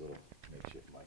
nice little makeshift mic.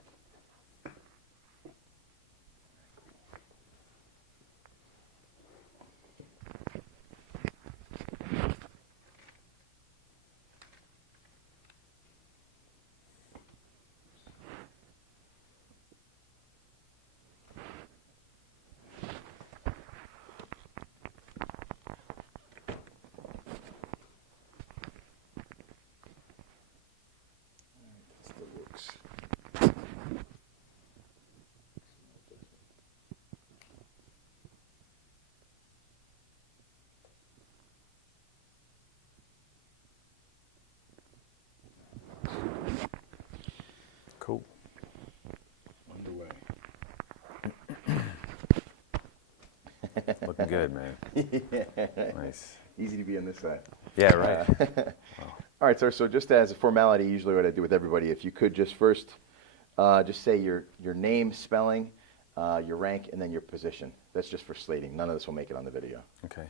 Cool. Underway. Looking good, man. Yeah. Nice. Easy to be on this side. Yeah, right. Wow. All right, sir. So just as a formality, usually what I do with everybody, if you could just first just say your name, spelling, your rank, and then your position. That's just for slating. None of this will make it on the video. Okay.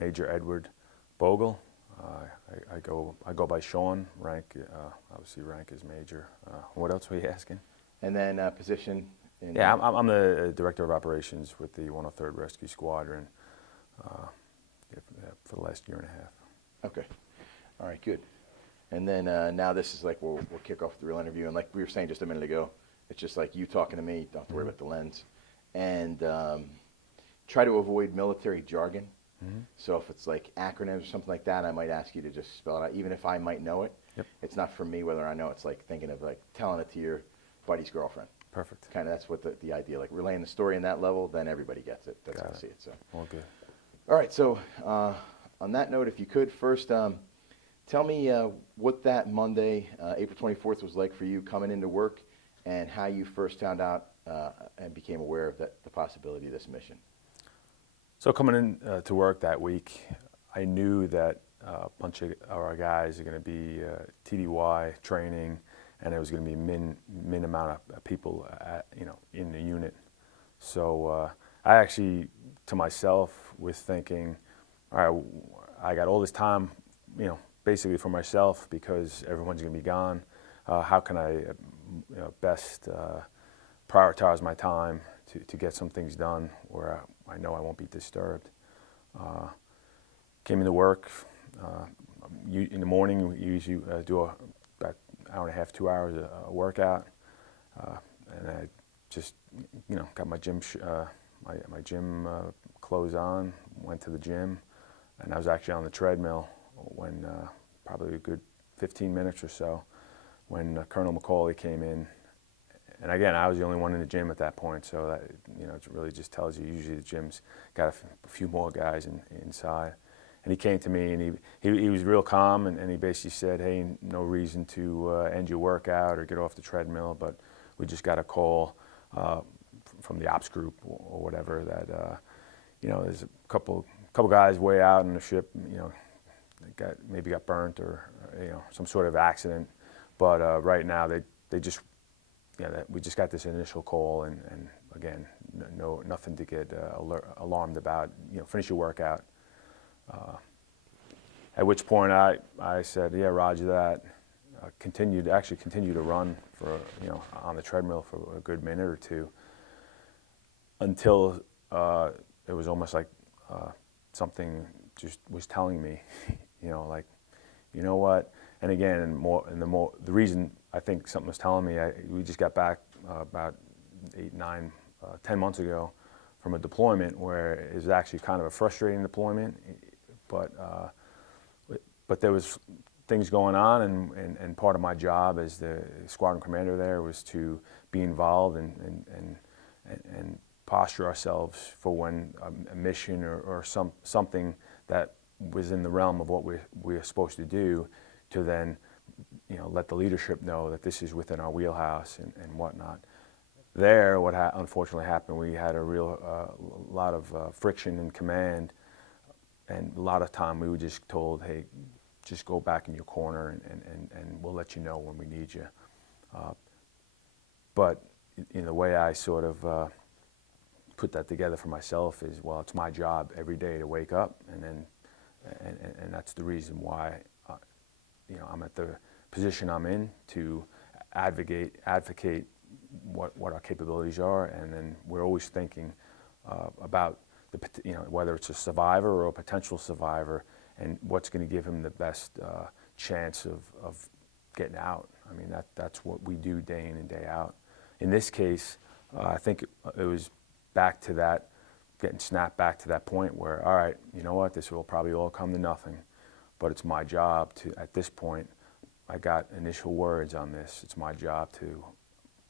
Major Edward Boughal. I go by Sean. Rank, obviously rank is major. What else were you asking? And then position. Yeah, I'm the director of operations with the 103rd Rescue Squadron for the last year and a half. Okay. All right, good. And then now this is like we'll kick off the real interview. And like we were saying just a minute ago, it's just like you talking to me. Don't have to worry about the lens. And try to avoid military jargon. So if it's like acronyms or something like that, I might ask you to just spell it out, even if I might know it. Yep. It's not for me whether I know. It's like thinking of like telling it to your buddy's girlfriend. Perfect. Kind of that's what the idea, like relaying the story in that level, then everybody gets it. That's how I see it. So. All good. All right, so on that note, if you could first tell me what that Monday, April 24th was like for you coming into work and how you first found out and became aware of the possibility of this mission. So coming in to work that week, I knew that a bunch of our guys are going to be TDY training, and there was going to be min amount of people, in the unit. So I actually, to myself, was thinking, all right, I got all this time, basically for myself because everyone's going to be gone. How can I best prioritize my time to get some things done where I know I won't be disturbed. Came into work. In the morning, we usually do about an hour and a half, 2 hours of workout. And I just, got my gym my gym clothes on, went to the gym, and I was actually on the treadmill when probably a good 15 minutes or so when Colonel McCauley came in. And again, I was the only one in the gym at that point, so that, it really just tells you usually the gym's got a few more guys inside. And he came to me and he was real calm and he basically said, hey, no reason to end your workout or get off the treadmill, but we just got a call from the ops group or whatever that, there's a couple guys way out on the ship, maybe got burnt or, some sort of accident. But right now they just, we just got this initial call, and again, nothing to get alarmed about. Finish your workout. At which point I said, yeah, roger that. Continued to run for on the treadmill for a good minute or two, until it was almost like something just was telling me, like, you know what? And again, the reason I think something was telling me, we just got back about 8, 9, 10 months ago from a deployment where it was actually kind of a frustrating deployment, but there was things going on, and part of my job as the squadron commander there was to be involved and posture ourselves for when a mission or something that was in the realm of what we're supposed to do, to then let the leadership know that this is within our wheelhouse and whatnot. There, what unfortunately happened, we had a lot of friction in command, and a lot of time we were just told, hey, just go back in your corner and we'll let you know when we need you. But the way I sort of put that together for myself is, well, it's my job every day to wake up, and that's the reason why I'm at the position I'm in, to advocate what our capabilities are, and then we're always thinking about whether it's a survivor or a potential survivor, and what's going to give him the best chance of getting out. I mean, that's what we do day in and day out. In this case, I think it was back to that, getting snapped back to that point where, all right, you know what, this will probably all come to nothing, but it's my job to, at this point, I got initial words on this, it's my job to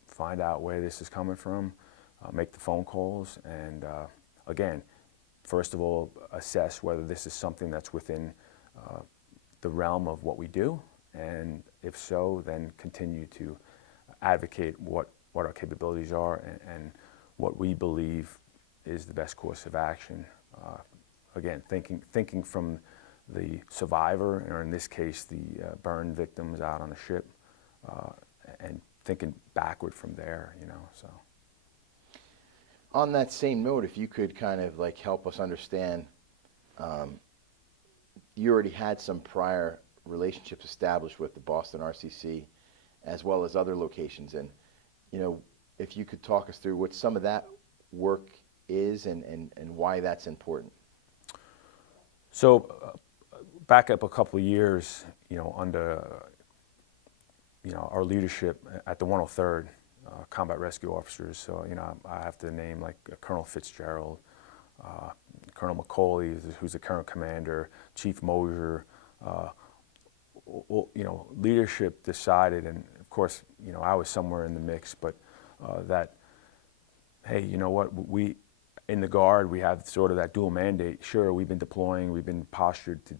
find out where this is coming from, make the phone calls, and again, first of all, assess whether this is something that's within the realm of what we do, and if so, then continue to advocate what our capabilities are and what we believe is the best course of action. Again, thinking from the survivor, or in this case, the burn victims out on a ship, and thinking backward from there, so. On that same note, if you could kind of like help us understand, you already had some prior relationships established with the Boston RCC as well as other locations, and if you could talk us through what some of that work is and why that's important. So back up a couple of years, under our leadership at the 103rd Combat Rescue Officers. So I have to name like Colonel Fitzgerald, Colonel McCauley, who's the current commander, Chief Mosier. Leadership decided, and of course, I was somewhere in the mix, but that, hey, you know what, we in the Guard, we have sort of that dual mandate. Sure, we've been deploying, we've been postured to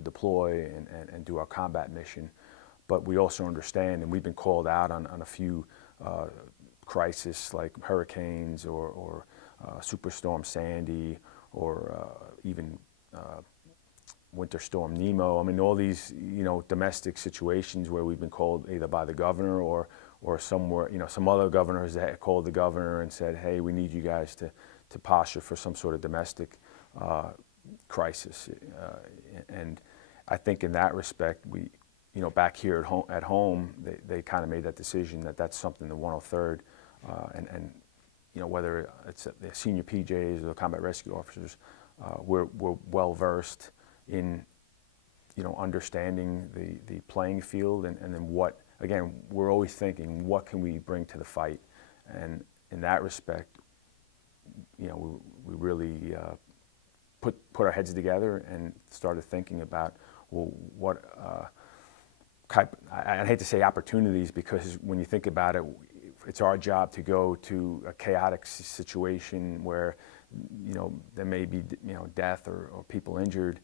deploy and do our combat mission, but we also understand, and we've been called out on a few crises like hurricanes or Superstorm Sandy or even Winter Storm Nemo. I mean, all these domestic situations where we've been called either by the governor or somewhere, some other governors that called the governor and said, hey, we need you guys to posture for some sort of domestic crisis. And I think in that respect, we, back here at home, they kind of made that decision that that's something the 103rd and whether it's the senior PJs or the combat rescue officers, we're well versed in understanding the playing field and then what, again, we're always thinking, what can we bring to the fight? And in that respect, we really put our heads together and started thinking about, well, what I hate to say opportunities, because when you think about it, it's our job to go to a chaotic situation where there may be death or people injured,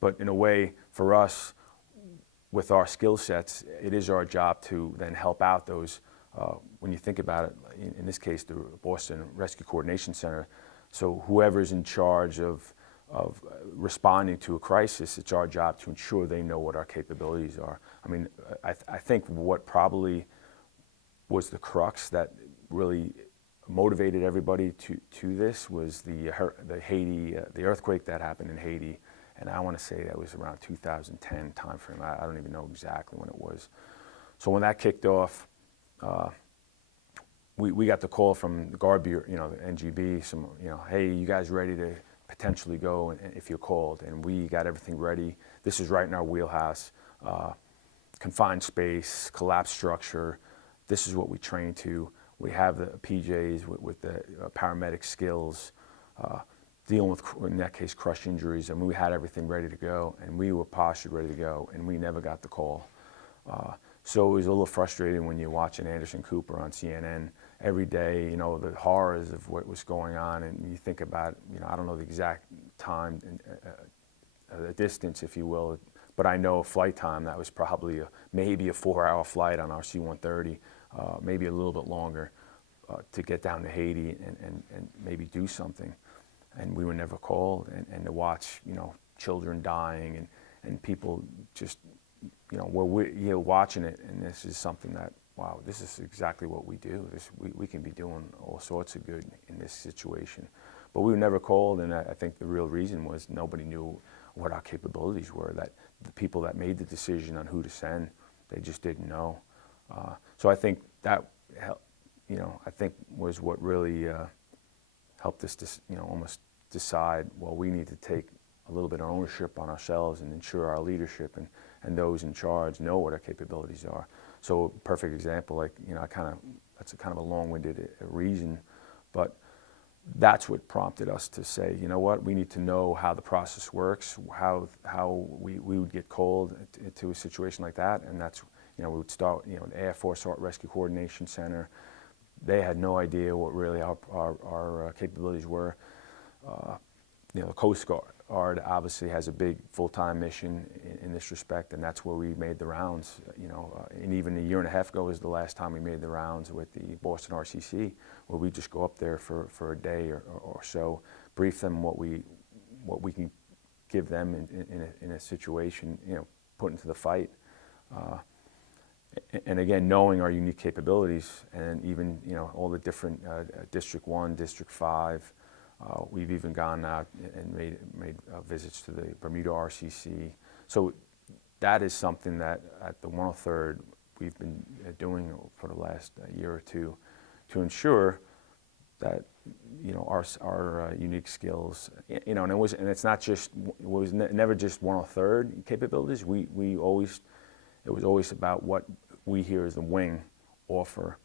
but in a way, for us, with our skill sets, it is our job to then help out those. When you think about it, in this case, the Boston Rescue Coordination Center. So whoever's in charge of responding to a crisis, it's our job to ensure they know what our capabilities are. I mean, I think what probably was the crux that really motivated everybody to this was the earthquake that happened in Haiti, and I want to say that was around 2010 timeframe. I don't even know exactly when it was. So when that kicked off, we got the call from the Guard Bureau, the NGB, hey, you guys ready to potentially go and if you're called? And we got everything ready. This is right in our wheelhouse. Confined space, collapsed structure. This is what we train to. We have the PJs with the paramedic skills, dealing with, in that case, crush injuries. I mean, we had everything ready to go, and we were postured, ready to go, and we never got the call. So it was a little frustrating when you're watching Anderson Cooper on CNN every day, the horrors of what was going on, and you think about, I don't know the exact time, the distance, if you will, but I know flight time, that was probably maybe a 4-hour flight on our C-130, maybe a little bit longer, to get down to Haiti and maybe do something. And we were never called, and to watch, children dying and people just, we're watching it, and this is something that, wow, this is exactly what we do. We can be doing all sorts of good in this situation. But we were never called, and I think the real reason was nobody knew what our capabilities were, that the people that made the decision on who to send, they just didn't know. So I think that, I think was what really helped us to, almost decide, well, we need to take a little bit of ownership on ourselves and ensure our leadership and those in charge know what our capabilities are. So perfect example, like, that's a kind of a long-winded reason, but that's what prompted us to say, you know what, we need to know how the process works, how we would get called to a situation like that, and that's, we would start, the Air Force Rescue Coordination Center. They had no idea what really our capabilities were. The Coast Guard obviously has a big full-time mission in this respect, and that's where we made the rounds. And even a year and a half ago was the last time we made the rounds with the Boston RCC, where we just go up there for a day or so, brief them what we can give them in a situation, put into the fight. And again, knowing our unique capabilities, and even all the different District 1, District 5. We've even gone out and made visits to the Bermuda RCC. So that is something that at the 103rd we've been doing for the last year or two to ensure that our unique skills, and it's not just, it was never just 103rd capabilities. It was always about what we here as the wing offer.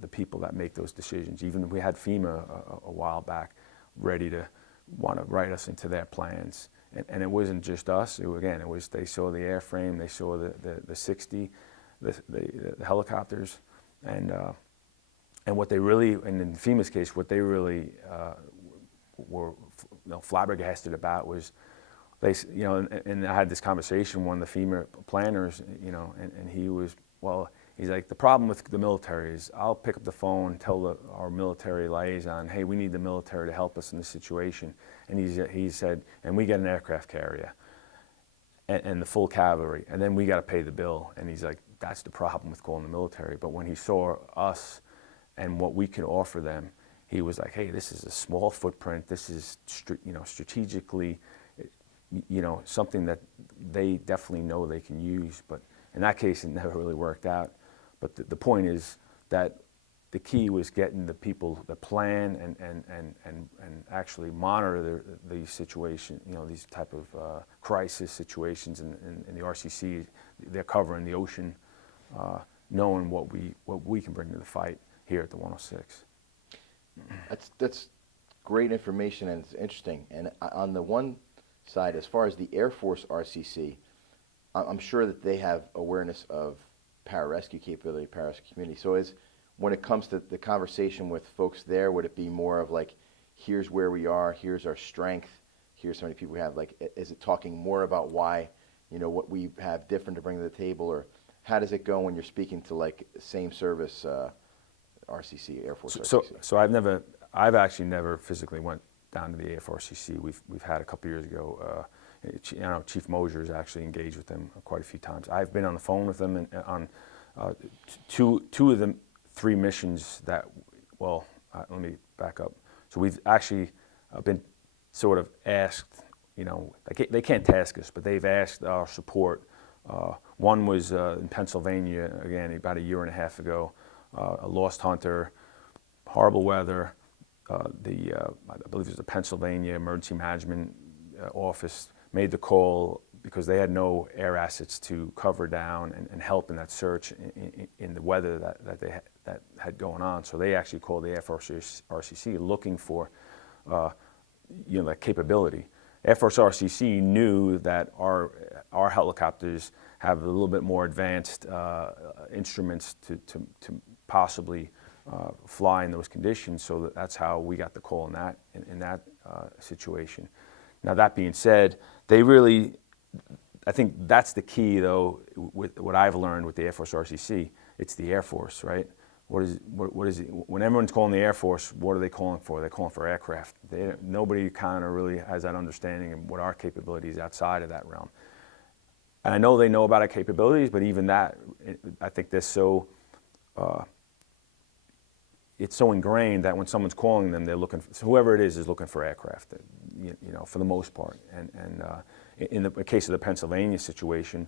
The people that make those decisions. Even we had FEMA a while back ready to want to write us into their plans. And it wasn't just us. It was they saw the airframe, they saw the 60, the helicopters, and what they really, and in FEMA's case, what they really were flabbergasted about was, and I had this conversation with one of the FEMA planners, and he was, he's like, the problem with the military is I'll pick up the phone, tell our military liaison, hey, we need the military to help us in this situation. And he said, and we get an aircraft carrier and the full cavalry, and then we got to pay the bill. And he's like, that's the problem with calling the military. But when he saw us and what we could offer them, he was like, hey, this is a small footprint. This is, strategically, something that they definitely know they can use. But in that case, it never really worked out. But the point is that the key was getting the people to plan and actually monitor these situations, these type of crisis situations in the RCC. They're covering the ocean, knowing what we can bring to the fight here at the 106. That's great information, and it's interesting. And on the one side, as far as the Air Force RCC, I'm sure that they have awareness of pararescue capability, pararescue community. So when it comes to the conversation with folks there, would it be more of like, here's where we are, here's our strength, here's how many people we have? Like, is it talking more about why, what we have different to bring to the table, or how does it go when you're speaking to like same service RCC, Air Force RCC? So I've actually never physically went down to the AFRCC. We've had a couple years ago. Chief Mosier's actually engaged with them quite a few times. I've been on the phone with them on two of the 3 missions that, let me back up. So we've actually been sort of asked, they can't task us, but they've asked our support. One was in Pennsylvania, again, about a year and a half ago, a lost hunter, horrible weather. I believe it was the Pennsylvania Emergency Management Office made the call because they had no air assets to cover down and help in that search in the weather that had going on. So they actually called the Air Force RCC looking for that capability. Air Force RCC knew that our helicopters have a little bit more advanced instruments to possibly fly in those conditions. So that's how we got the call in that situation. Now, that being said, I think that's the key, though, with what I've learned with the Air Force RCC. It's the Air Force, right? What is it? When everyone's calling the Air Force, what are they calling for? They're calling for aircraft. Nobody kind of really has that understanding of what our capabilities outside of that realm. And I know they know about our capabilities, but even that, I think they're so, it's so ingrained that when someone's calling them, they're looking for, so whoever it is looking for aircraft. you know, for the most part. And in the case of the Pennsylvania situation,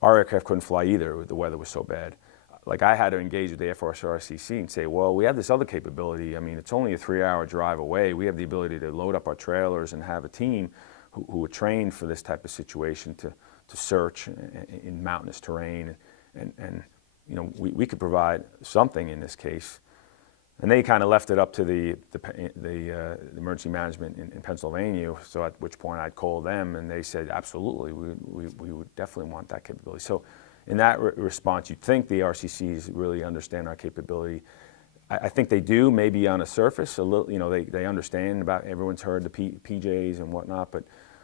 our aircraft couldn't fly either. The weather was so bad. Like, I had to engage with the FRCC and say, well, we have this other capability. I mean, it's only a 3-hour drive away. We have the ability to load up our trailers and have a team who are trained for this type of situation to search in mountainous terrain. And you know, we could provide something in this case. And they kind of left it up to the emergency management in Pennsylvania, so at which point I'd call them, and they said, absolutely, we would definitely want that capability. So in that response, you'd think the RCCs really understand our capability. I think they do, maybe on a surface, a little, you know, they understand about, everyone's heard the PJs and whatnot,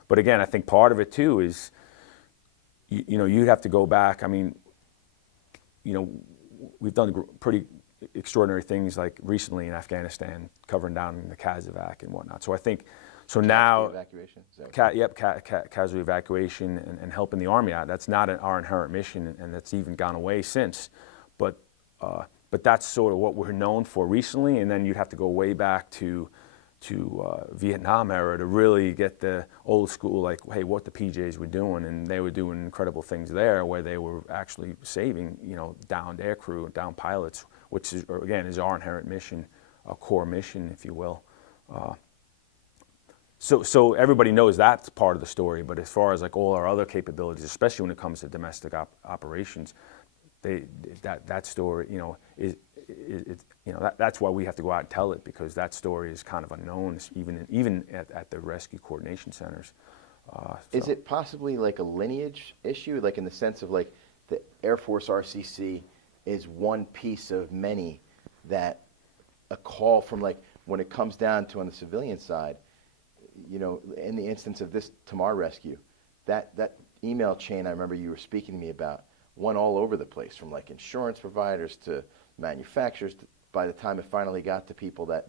but again, I think part of it too is, you know, you'd have to go back. I mean, you know, we've done pretty extraordinary things like recently in Afghanistan, covering down the Kazovac and whatnot. So I think, so now, evacuation? casualty evacuation and helping the Army out. That's not our inherent mission, and that's even gone away since. But that's sort of what we're known for recently, and then you'd have to go way back to Vietnam era to really get the old school, like, hey, what the PJs were doing, and they were doing incredible things there where they were actually saving, you know, downed aircrew, downed pilots, which is, again, is our inherent mission, a core mission, if you will. So everybody knows that's part of the story, but as far as like all our other capabilities, especially when it comes to domestic operations, that story, you know, is you know, that's why we have to go out and tell it, because that story is kind of unknown, even at the rescue coordination centers. Is it possibly like a lineage issue, like in the sense of like the Air Force RCC is one piece of many, that a call from, like, when it comes down to on the civilian side, you know, in the instance of this Tamar rescue, that email chain I remember you were speaking to me about went all over the place, from like insurance providers to manufacturers, by the time it finally got to people that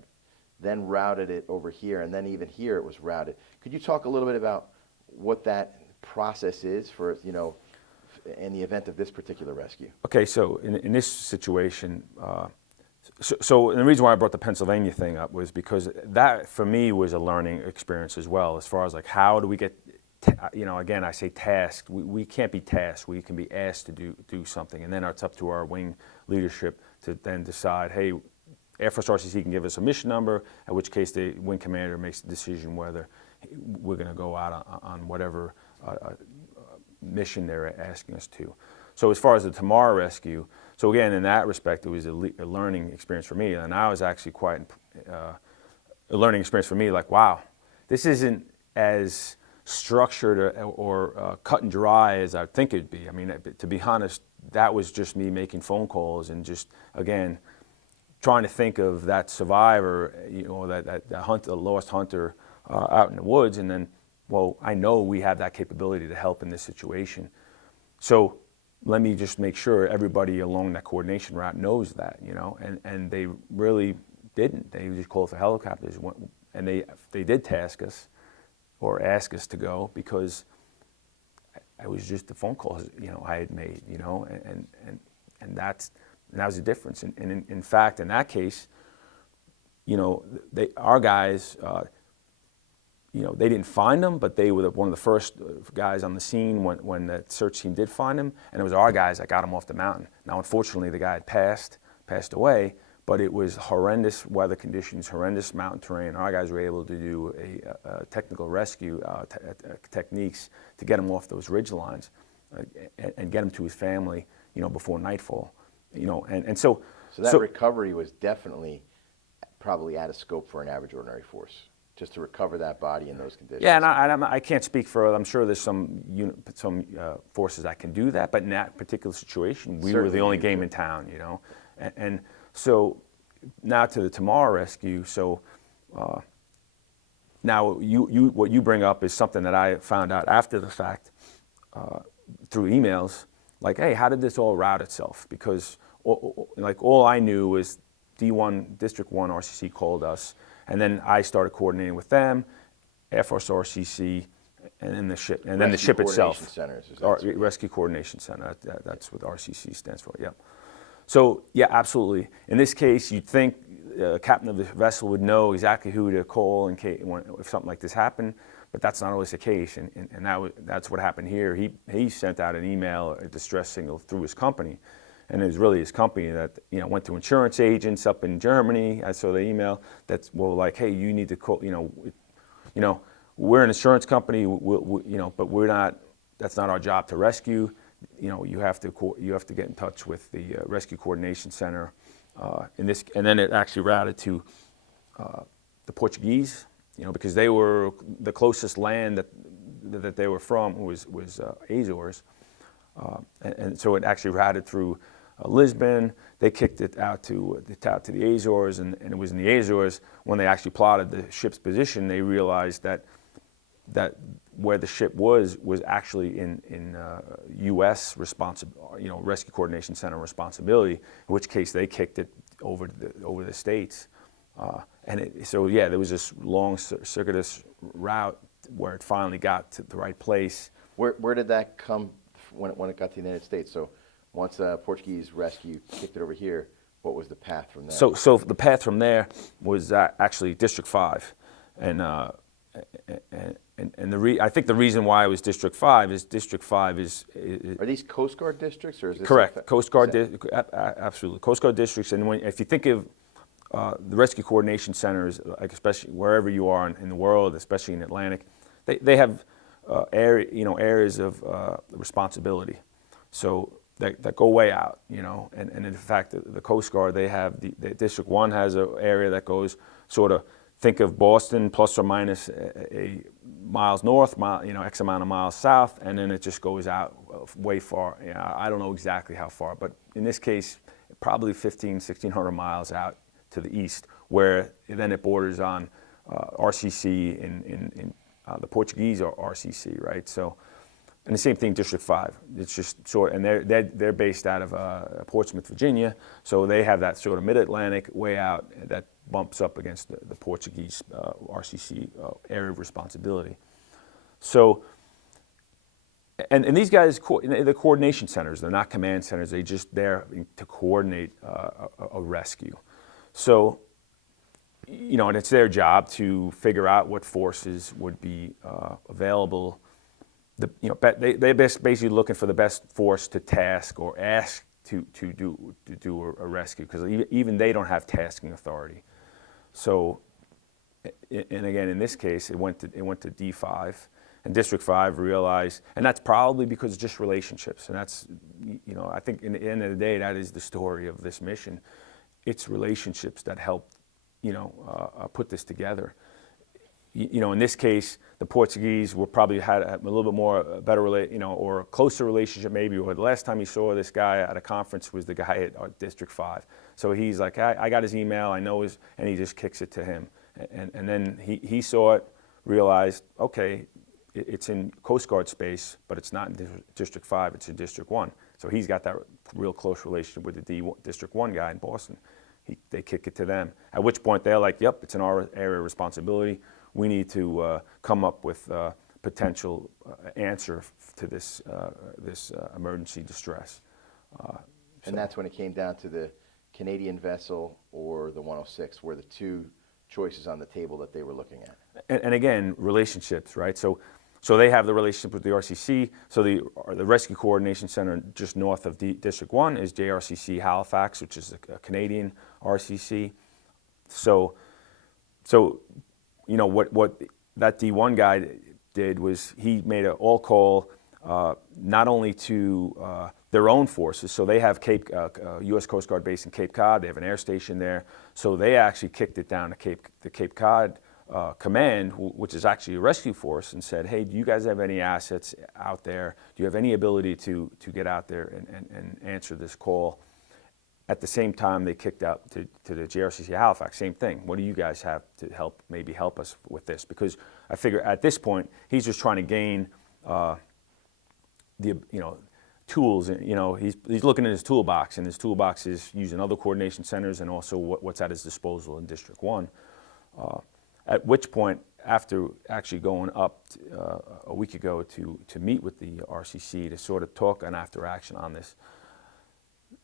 then routed it over here, and then even here it was routed. Could you talk a little bit about what that process is for, you know, in the event of this particular rescue? Okay, so in this situation, so and the reason why I brought the Pennsylvania thing up was because that, for me, was a learning experience as well, as far as like, how do we get, you know, again, I say tasked. We can't be tasked. We can be asked to do something, and then it's up to our wing leadership to then decide, hey, Air Force RCC can give us a mission number, at which case the wing commander makes the decision whether we're going to go out on whatever mission they're asking us to. So as far as the Tamar rescue, so again, in that respect, it was a learning experience for me, and I was actually quite a learning experience for me, like, wow, this isn't as structured or cut and dry as I think it'd be. I mean, to be honest, that was just me making phone calls and just, again, trying to think of that survivor, you know, that lost hunter out in the woods, and then, well, I know we have that capability to help in this situation. So let me just make sure everybody along that coordination route knows that, you know, and they really didn't. They just called for helicopters, and they did task us or ask us to go, because it was just the phone calls, you know, I had made, you know, and that was the difference. And in fact, in that case, you know, our guys, you know, they didn't find them, but they were one of the first guys on the scene when the search team did find him, and it was our guys that got him off the mountain. Now, unfortunately, the guy had passed away, but it was horrendous weather conditions, horrendous mountain terrain. Our guys were able to do a technical rescue techniques to get him off those ridge lines and get him to his family, you know, before nightfall, you know, and so. So that recovery was definitely probably out of scope for an average ordinary force, just to recover that body in those conditions. Yeah, and I can't speak for, I'm sure there's some forces that can do that, but in that particular situation, we were the only game in town, you know. And so now to the Tamar rescue. So now what you bring up is something that I found out after the fact through emails, like, hey, how did this all route itself? Because all I knew was D1, District 1 RCC called us, and then I started coordinating with them, Air Force RCC, and then the ship, and then the ship itself. Centers, Rescue Coordination Center. That's what RCC stands for. Yep. So yeah, absolutely. In this case, you'd think captain of the vessel would know exactly who to call in case if something like this happened, but that's not always the case. And that's what happened here. He sent out an email, a distress signal through his company, and it was really his company that went to insurance agents up in Germany. I saw the email that's like, hey, you need to call. We're an insurance company, but we're not. That's not our job to rescue. You have to get in touch with the Rescue Coordination Center. And then it actually routed to the Portuguese, because they were the closest land that they were from was Azores, and so it actually routed through Lisbon. They kicked it out to the Azores, and it was in the Azores when they actually plotted the ship's position. They realized that where the ship was actually in U.S. Rescue Coordination Center responsibility. In which case they kicked it over the states, so there was this long circuitous route where it finally got to the right place. Where did that come when it got to the United States? So once Portuguese rescue kicked it over here, what was the path from there? So the path from there was actually District 5, and I think the reason why it was District 5 is District 5 is Are these Coast Guard districts, or is this correct? Coast Guard, absolutely. Coast Guard districts, and if you think of the Rescue Coordination Centers, like especially wherever you are in the world, especially in Atlantic, they have areas of responsibility, so that go way out, and in fact the Coast Guard, they have the District 1 has an area that goes sort of. Think of Boston plus or minus a miles north, X amount of miles south, and then it just goes out way far. I don't know exactly how far, but in this case, probably 1,600 miles out to the east, where then it borders on RCC in the Portuguese or RCC, right? So, and the same thing, District 5. It's just sort, and they're based out of Portsmouth, Virginia, so they have that sort of mid-Atlantic way out that bumps up against the Portuguese RCC area of responsibility. So, and these guys, the coordination centers, they're not command centers, they're just there to coordinate a rescue. So, and it's their job to figure out what forces would be available. They're basically looking for the best force to task or ask to do a rescue, because even they don't have tasking authority. So, and again, in this case, it went to D5, and District 5 realized, and that's probably because of just relationships, and that's, I think in the end of the day, that is the story of this mission. It's relationships that helped, put this together. In this case, the Portuguese were probably had a little bit more better or a closer relationship maybe. Or the last time he saw this guy at a conference was the guy at District 5. So he's like, I got his email, I know and he just kicks it to him. And then he saw it, realized, okay, it's in Coast Guard space, but it's not in District 5, it's in District 1. So he's got that real close relationship with the District 1 guy in Boston. They kick it to them, at which point they're like, yep, it's in our area of responsibility. We need to come up with a potential answer to this emergency distress. And that's when it came down to the Canadian vessel or the 106 were the two choices on the table that they were looking at. And again, relationships, right? So they have the relationship with the RCC. So the Rescue Coordination Center just north of District 1 is JRCC Halifax, which is a Canadian RCC. So what that D1 guy did was he made an all call not only to their own forces. So they have U.S. Coast Guard base in Cape Cod. They have an air station there. So they actually kicked it down to the Cape Cod Command, which is actually a rescue force, and said, hey, do you guys have any assets out there? Do you have any ability to get out there and answer this call? At the same time, they kicked out to the JRCC Halifax, same thing. What do you guys have to help us with this? Because I figure at this point, he's just trying to gain tools. He's looking at his toolbox, and his toolbox is using other coordination centers and also what's at his disposal in District 1. At which point, after actually going up a week ago to meet with the RCC to sort of talk an after action on this,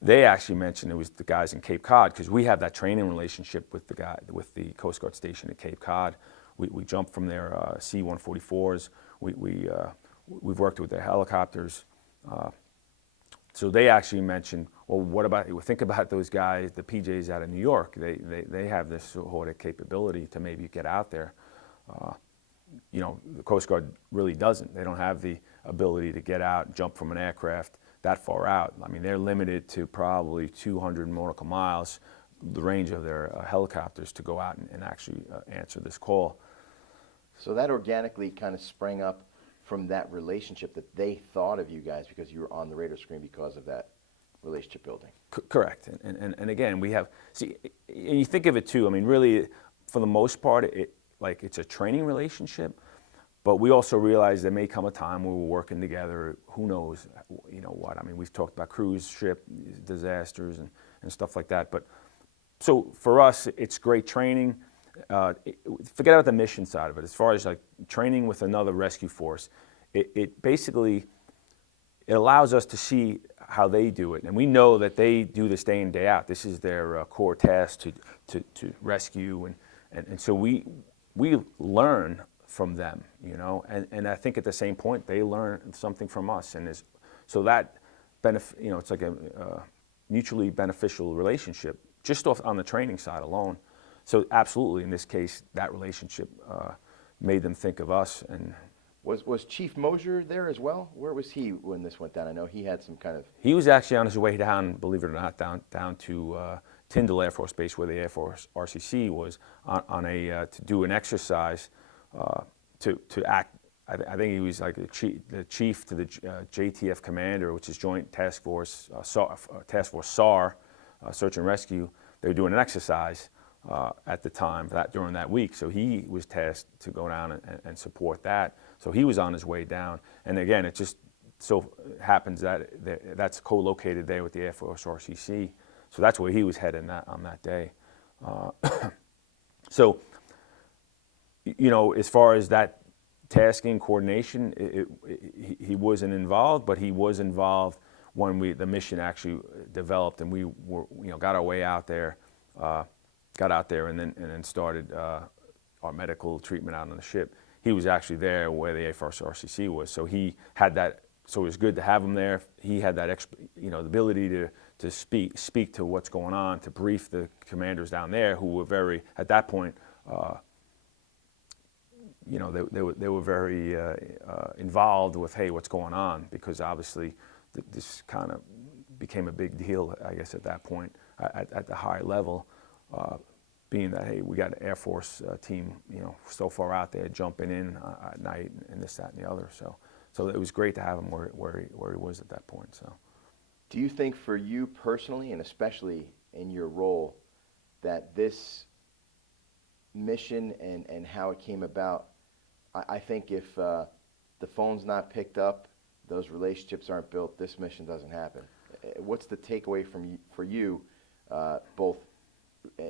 they actually mentioned it was the guys in Cape Cod, because we have that training relationship with the Coast Guard station at Cape Cod. We jumped from their C-144s. We've worked with their helicopters. So they actually mentioned, well, what about, think about those guys, the PJs out of New York. They have this sort of capability to maybe get out there. You know, the Coast Guard really doesn't. They don't have the ability to get out, jump from an aircraft that far out. I mean, they're limited to probably 200 nautical miles, the range of their helicopters, to go out and actually answer this call. So that organically kind of sprang up from that relationship, that they thought of you guys because you were on the radar screen because of that relationship building. Correct. And again, we have, see, and you think of it too, I mean, really, for the most part, it's a training relationship, but we also realize there may come a time where we're working together, who knows, you know what. I mean, we've talked about cruise ship disasters and stuff like that. But so for us, it's great training. Forget about the mission side of it. As far as like training with another rescue force, it basically, it allows us to see how they do it. And we know that they do this day in, day out. This is their core task to rescue. And so we learn from them, you know, and I think at the same point, they learn something from us. And so that benefit, you know, it's like a mutually beneficial relationship just on the training side alone. So absolutely, in this case, that relationship made them think of us. And was Chief Mosier there as well? Where was he when this went down? I know he had some kind of... He was actually on his way down, believe it or not, down to Tyndall Air Force Base, where the Air Force RCC was, to do an exercise to act. I think he was like the chief to the JTF commander, which is Joint Task Force SAR, Search and Rescue. They were doing an exercise at the time during that week. So he was tasked to go down and support that. So he was on his way down. And again, it just so happens that that's co-located there with the Air Force RCC. So that's where he was heading on that day. So, you know, as far as that tasking coordination, he wasn't involved, but he was involved when the mission actually developed, and we were, you know, got our way out there. Got out there and then started our medical treatment out on the ship. He was actually there where the Air Force RCC was, so he had that. So it was good to have him there. He had that, you know, the ability to speak to what's going on, to brief the commanders down there, who were very, at that point, you know, they were very involved with, hey, what's going on, because obviously this kind of became a big deal, I guess, at that point at the high level. Being that, hey, we got an Air Force team, you know, so far out there jumping in at night and this, that, and the other. So it was great to have him where he was at that point. So, do you think for you personally, and especially in your role, that this mission and how it came about, I think if the phone's not picked up, those relationships aren't built, this mission doesn't happen. What's the takeaway for you, both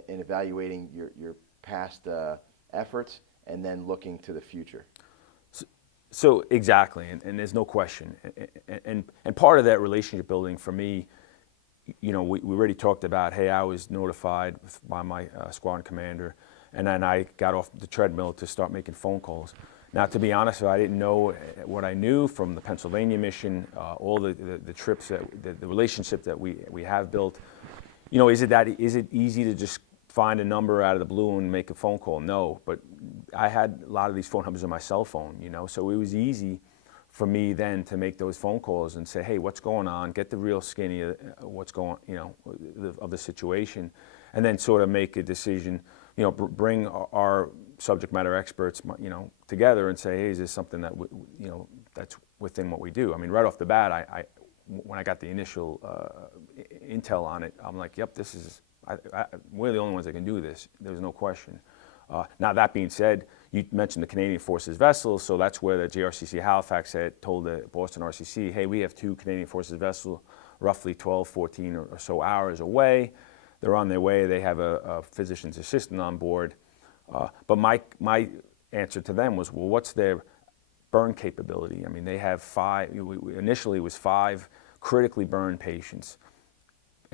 in evaluating your past efforts and then looking to the future? So exactly, and there's no question. And part of that relationship building for me, you know, we already talked about, hey, I was notified by my squadron commander, and then I got off the treadmill to start making phone calls. Now, to be honest, I didn't know what I knew from the Pennsylvania mission, all the trips, the relationship that we have built. You know, is it easy to just find a number out of the blue and make a phone call? No, but I had a lot of these phone numbers on my cell phone, you know, so it was easy for me then to make those phone calls and say, hey, what's going on? Get the real skinny of what's going, you know, of the situation, and then sort of make a decision, you know, bring our subject matter experts, you know, together and say, hey, is this something that, you know, that's within what we do? I mean, right off the bat, when I got the initial intel on it, I'm like, yep, this is, we're the only ones that can do this. There's no question. Now, that being said, you mentioned the Canadian Forces vessels, so that's where the JRCC Halifax had told the Boston RCC, hey, we have 2 Canadian Forces vessels roughly 12, 14 or so hours away. They're on their way. They have a physician's assistant on board. But my answer to them was, well, what's their burn capability? I mean, they have 5, initially it was 5 critically burned patients.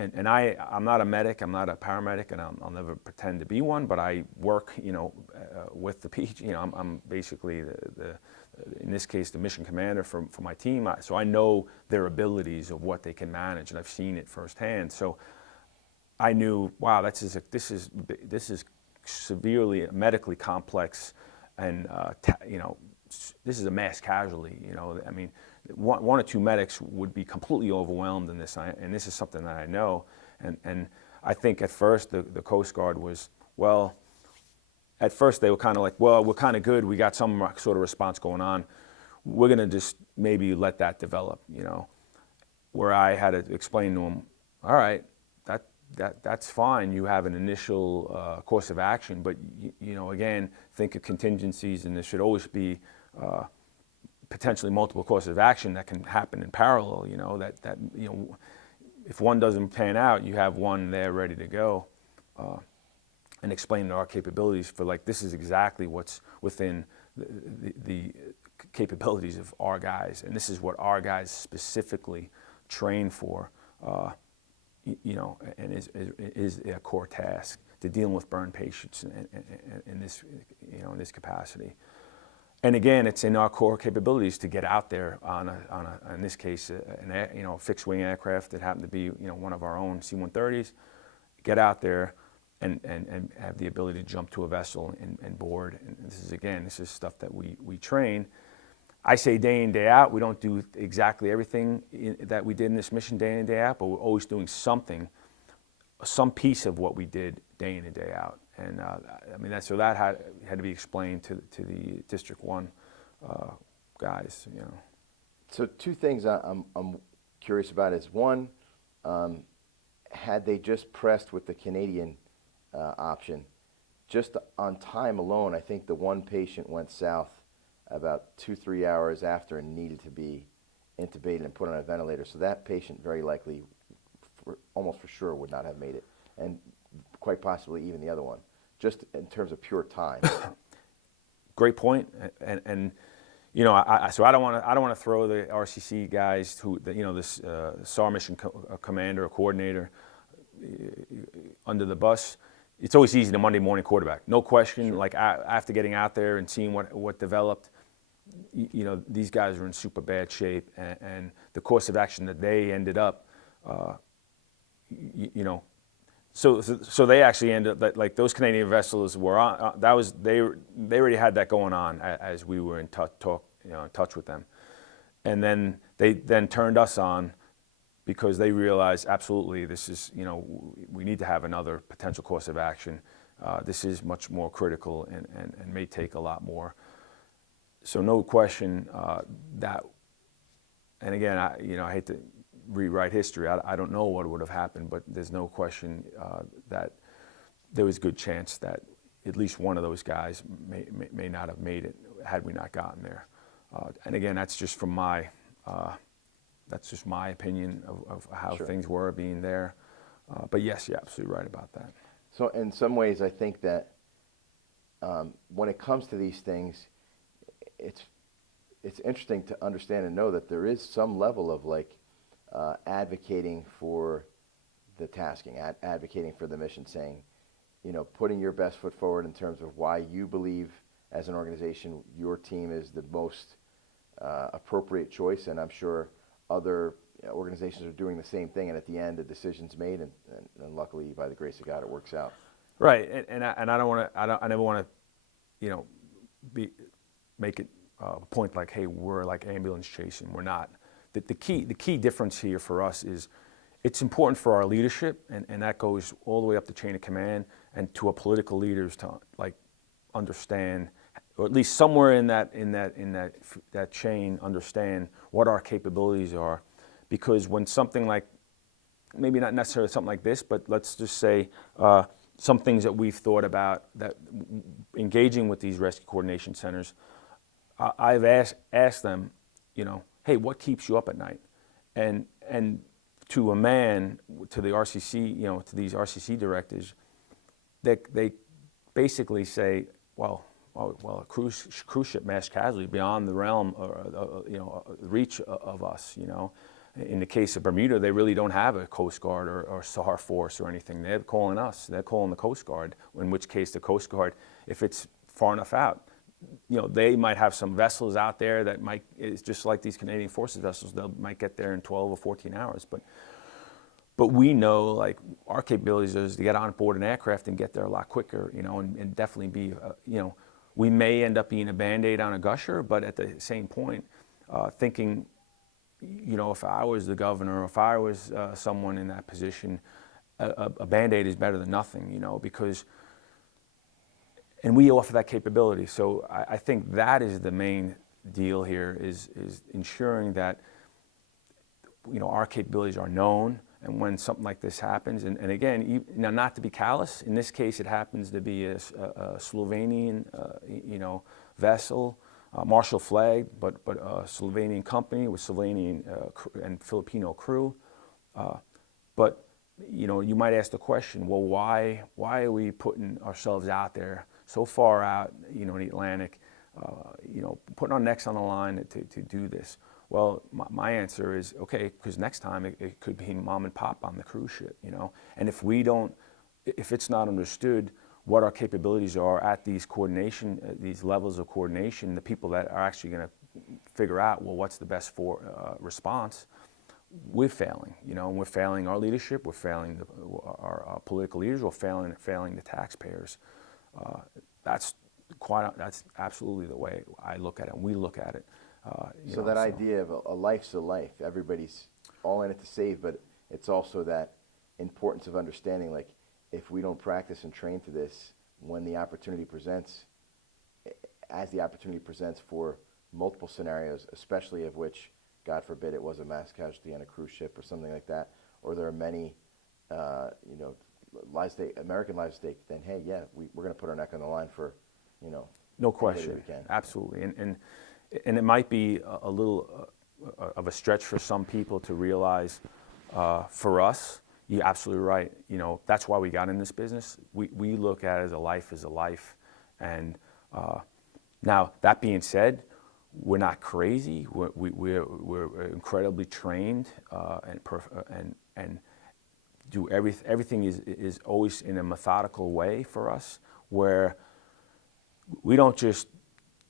and I'm not a medic, I'm not a paramedic, and I'll never pretend to be one, but I work, with the beach. I'm basically in this case, the mission commander for my team. So I know their abilities of what they can manage, and I've seen it firsthand. So I knew, wow, this is severely medically complex, and this is a mass casualty. I mean, one or two medics would be completely overwhelmed in this, and this is something that I know. And I think at first the Coast Guard was, well, at first they were kind of like, well, we're kind of good, we got some sort of response going on, we're going to just maybe let that develop, where I had to explain to them, all right, that's fine, you have an initial course of action, but again, think of contingencies, and there should always be potentially multiple courses of action that can happen in parallel. If one doesn't pan out, you have one there ready to go, and explain our capabilities for, like, this is exactly what's within the capabilities of our guys, and this is what our guys specifically train for. And is a core task to dealing with burn patients in this capacity. And again, it's in our core capabilities to get out there on in this case, a fixed wing aircraft that happened to be one of our own C-130s. Get out there and have the ability to jump to a vessel and board. And this is stuff that we train. I say day in, day out. We don't do exactly everything that we did in this mission day in and day out, but we're always doing something, some piece of what we did day in and day out. And that had to be explained to the District 1 guys. So two things I'm curious about is, one, had they just pressed with the Canadian option, just on time alone, I think the one patient went south about 2-3 hours after and needed to be intubated and put on a ventilator. So that patient very likely, almost for sure, would not have made it, and quite possibly even the other one, just in terms of pure time. Great point, and so I don't want to throw the RCC guys this SAR mission commander or coordinator under the bus. It's always easy to Monday morning quarterback, no question. Sure. Like after getting out there and seeing what developed, these guys are in super bad shape, and the course of action that they ended up, so they actually ended up, like those Canadian vessels were on. They already had that going on as we were in touch with them, and then they turned us on because they realized absolutely this is we need to have another potential course of action. This is much more critical and may take a lot more. So no question that, and again, I hate to rewrite history. I don't know what would have happened, but there's no question that there was a good chance that at least one of those guys may not have made it had we not gotten there. And again, that's just from my opinion of how Sure. things were being there. But yes, you're absolutely right about that. So in some ways, I think that when it comes to these things, it's interesting to understand and know that there is some level of advocating for the tasking, advocating for the mission, saying, putting your best foot forward in terms of why you believe as an organization your team is the most appropriate choice, and I'm sure other organizations are doing the same thing, and at the end the decision's made, and luckily by the grace of God it works out. Right, and I never want to make it a point like, hey, we're like ambulance chasing. We're not. The key difference here for us is it's important for our leadership, and that goes all the way up the chain of command and to our political leaders to understand, or at least somewhere in that chain, understand what our capabilities are. Because when something like, maybe not necessarily something like this, but let's just say some things that we've thought about, that engaging with these rescue coordination centers, I've asked them, hey, what keeps you up at night? And to a man, to the RCC, to these RCC directors, they basically say, well, a cruise ship mass casualty beyond the realm or reach of us, in the case of Bermuda, they really don't have a Coast Guard or SAR force or anything. They're calling us. They're calling the Coast Guard, in which case the Coast Guard, if it's far enough out, they might have some vessels out there that it's just like these Canadian Forces vessels, they might get there in 12 or 14 hours. But we know, like, our capabilities is to get on board an aircraft and get there a lot quicker, and definitely be, we may end up being a Band-Aid on a gusher, but at the same point, thinking, if I was the governor, or if I was someone in that position, a Band-Aid is better than nothing, because, and we offer that capability. So I think that is the main deal here, is ensuring that, our capabilities are known. And when something like this happens, and again, not to be callous, in this case it happens to be a Slovenian, vessel, martial flag, but a Slovenian company with Slovenian and Filipino crew. But you might ask the question, well, why are we putting ourselves out there so far out, in the Atlantic, putting our necks on the line to do this? Well, my answer is, okay, because next time it could be mom and pop on the cruise ship, and if it's not understood what our capabilities are at these these levels of coordination, the people that are actually going to figure out, well, what's the best response, we're failing, and we're failing our leadership, we're failing our political leaders, we're failing the taxpayers. That's absolutely the way I look at it, and we look at it. So that idea of a life's a life. Everybody's all in it to save, but it's also that importance of understanding, like, if we don't practice and train to this, when the opportunity presents, as the opportunity presents for multiple scenarios, especially of which, God forbid, it was a mass casualty on a cruise ship or something like that, or there are many, American lives at stake, then hey, yeah, we're going to put our neck on the line for, no question, absolutely, and it might be a little of a stretch for some people to realize. For us, you're absolutely right. That's why we got in this business. We look at it as a life, and now that being said, we're not crazy. We're incredibly trained, and do everything is always in a methodical way for us, where we don't just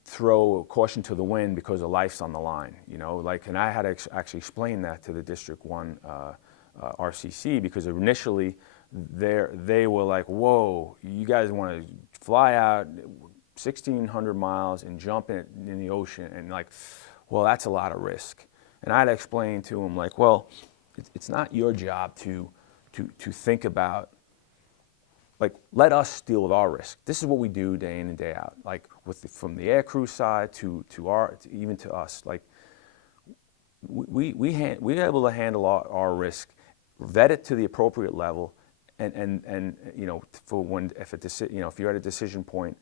throw caution to the wind because a life's on the line, and I had to actually explain that to the District 1 RCC, because initially they were like, whoa, you guys want to fly out 1,600 miles and jump in the ocean, and like, well, that's a lot of risk. And I had to explain to them, like, well, it's not your job to think about, like, let us deal with our risk. This is what we do day in and day out. Like, from the air crew side to even to us. Like, we're able to handle our risk, vet it to the appropriate level, and for when if you're at a decision point,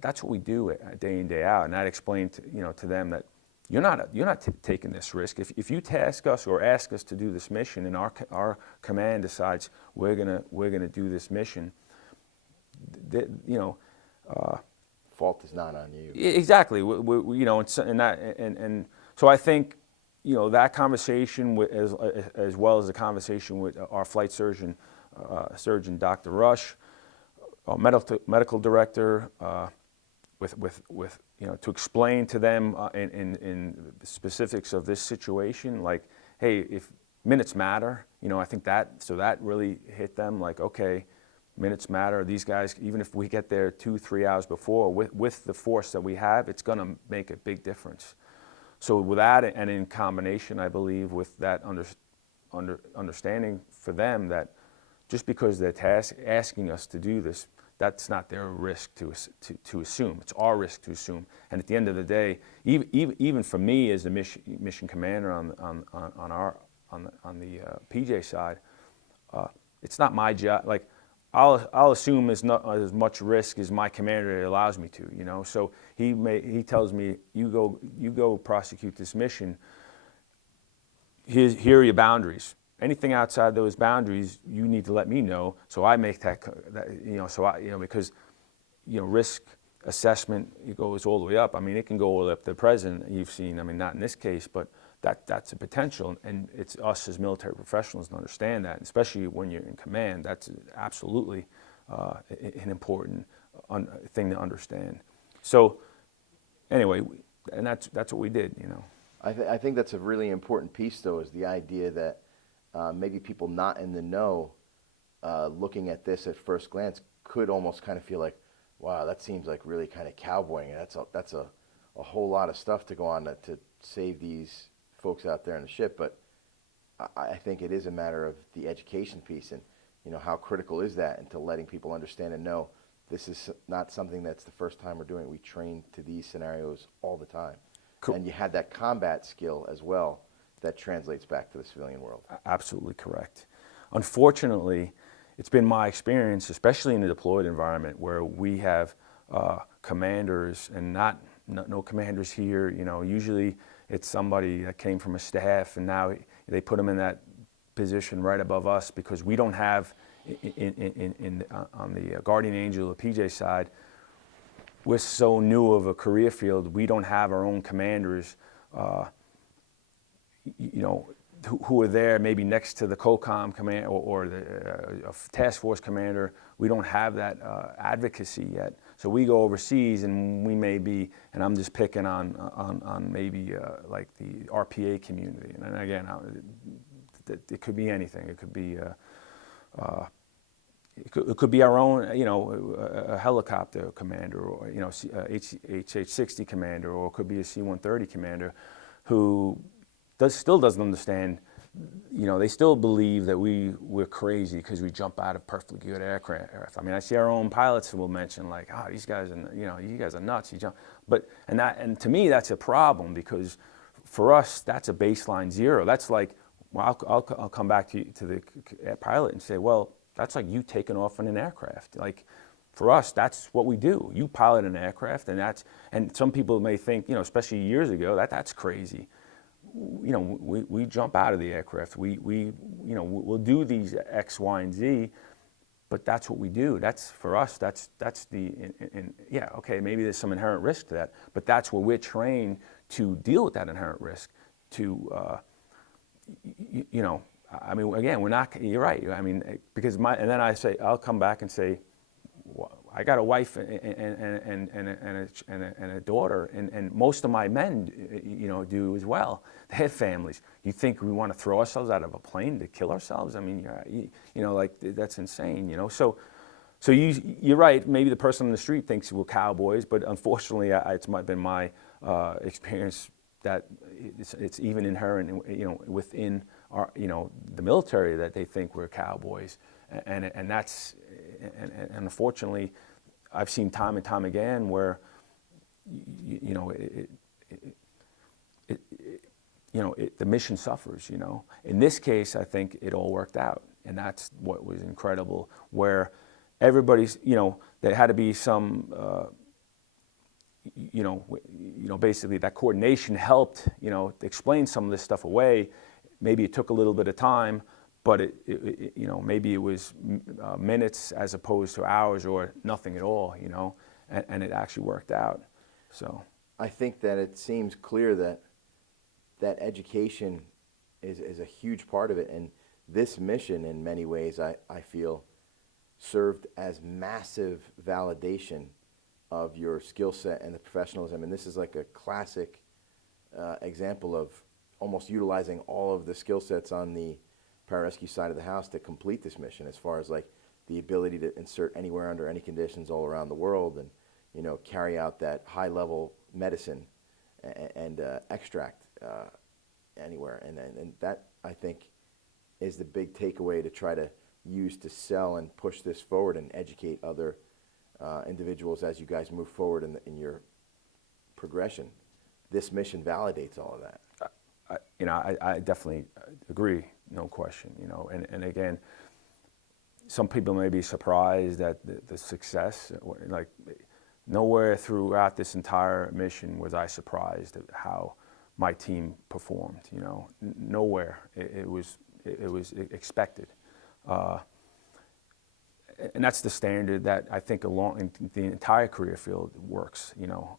that's what we do day in, day out. And I'd explain to them that you're not taking this risk. If you task us or ask us to do this mission, and our command decides we're gonna do this mission, fault is not on you. Exactly. And so I think that conversation as well as the conversation with our flight surgeon, Dr. Rush, our medical director, with to explain to them in the specifics of this situation, like, hey, if minutes matter, I think that really hit them, like, okay, minutes matter. These guys, even if we get there 2-3 hours before, with the force that we have, it's going to make a big difference. So with that, and in combination, I believe, with that understanding for them that just because they're asking us to do this, that's not their risk to assume. It's our risk to assume. And at the end of the day, even for me as the mission commander on the PJ side, it's not my job. Like, I'll assume as much risk as my commander allows me to. So he tells me, you go prosecute this mission. Here are your boundaries. Anything outside those boundaries, you need to let me know. So I make that because risk assessment, it goes all the way up. I mean, it can go all the way up to the president. You've seen, I mean, not in this case, but that's a potential, and it's us as military professionals to understand that, especially when you're in command. That's absolutely an important thing to understand. So anyway, and that's what we did, you know. I think that's a really important piece, though, is the idea that maybe people not in the know, looking at this at first glance, could almost kind of feel like, wow, that seems like really kind of cowboying. That's a whole lot of stuff to go on to save these folks out there on the ship. But I think it is a matter of the education piece, and you know, how critical is that, and to letting people understand and know this is not something that's the first time we're doing it. We train to these scenarios all the time. Cool. And you had that combat skill as well that translates back to the civilian world. Absolutely correct. Unfortunately, it's been my experience, especially in a deployed environment, where we have commanders and no commanders here. You know, usually it's somebody that came from a staff, and now they put them in that position right above us because we don't have, on the Guardian Angel or PJ side, we're so new of a career field, we don't have our own commanders, you know, who are there maybe next to the COCOM command or the task force commander. We don't have that advocacy yet. So we go overseas and we may be, and I'm just picking on maybe like the RPA community. And again, it could be anything. It could be it could be our own, you know, a helicopter commander, or you know, HH-60 commander, or it could be a C-130 commander, who still doesn't understand. You know, they still believe that we're crazy because we jump out of perfectly good aircraft. I mean, I see our own pilots who will mention like, "Oh, these guys are, you know, you guys are nuts. You jump," and to me that's a problem, because for us that's a baseline zero. That's like, well, I'll come back to the pilot and say, well, that's like you taking off in an aircraft. Like, for us, that's what we do. You pilot an aircraft, and some people may think, you know, especially years ago, that's crazy. You know, we jump out of the aircraft. You know, we'll do these X, Y, and Z, but that's what we do. That's, for us, that's yeah, okay, maybe there's some inherent risk to that, but that's where we're trained to deal with that inherent risk, to, you know, I mean, again, we're not, you're right. I mean, because and then I'll come back and say, well, I got a wife and a daughter, and most of my men, you know, do as well. They have families. You think we want to throw ourselves out of a plane to kill ourselves? I mean, you know, like, that's insane, you know? So you're right. Maybe the person on the street thinks we're cowboys, but unfortunately, it's been my experience that it's even inherent, you know, within our, you know, the military, that they think we're cowboys, and that's, and unfortunately, I've seen time and time again where, you know, the mission suffers. You know, in this case, I think it all worked out, and that's what was incredible. Where everybody's, you know, there had to be some. You know, basically that coordination helped, you know, explain some of this stuff away. Maybe it took a little bit of time, but you know, maybe it was minutes as opposed to hours or nothing at all, you know, and it actually worked out. So I think that it seems clear that education is a huge part of it, and this mission, in many ways, I feel, served as massive validation of your skill set and the professionalism. And this is like a classic example of almost utilizing all of the skill sets on the pararescue side of the house to complete this mission, as far as like the ability to insert anywhere under any conditions all around the world, and, you know, carry out that high level medicine and extract anywhere. And that, I think, is the big takeaway to try to use to sell and push this forward and educate other individuals as you guys move forward in your progression. This mission validates all of that. You know, I definitely agree, no question. You know, and again, some people may be surprised at the success. Like, nowhere throughout this entire mission was I surprised at how my team performed. You know, nowhere. It was expected. And that's the standard that I think along in the entire career field works, you know,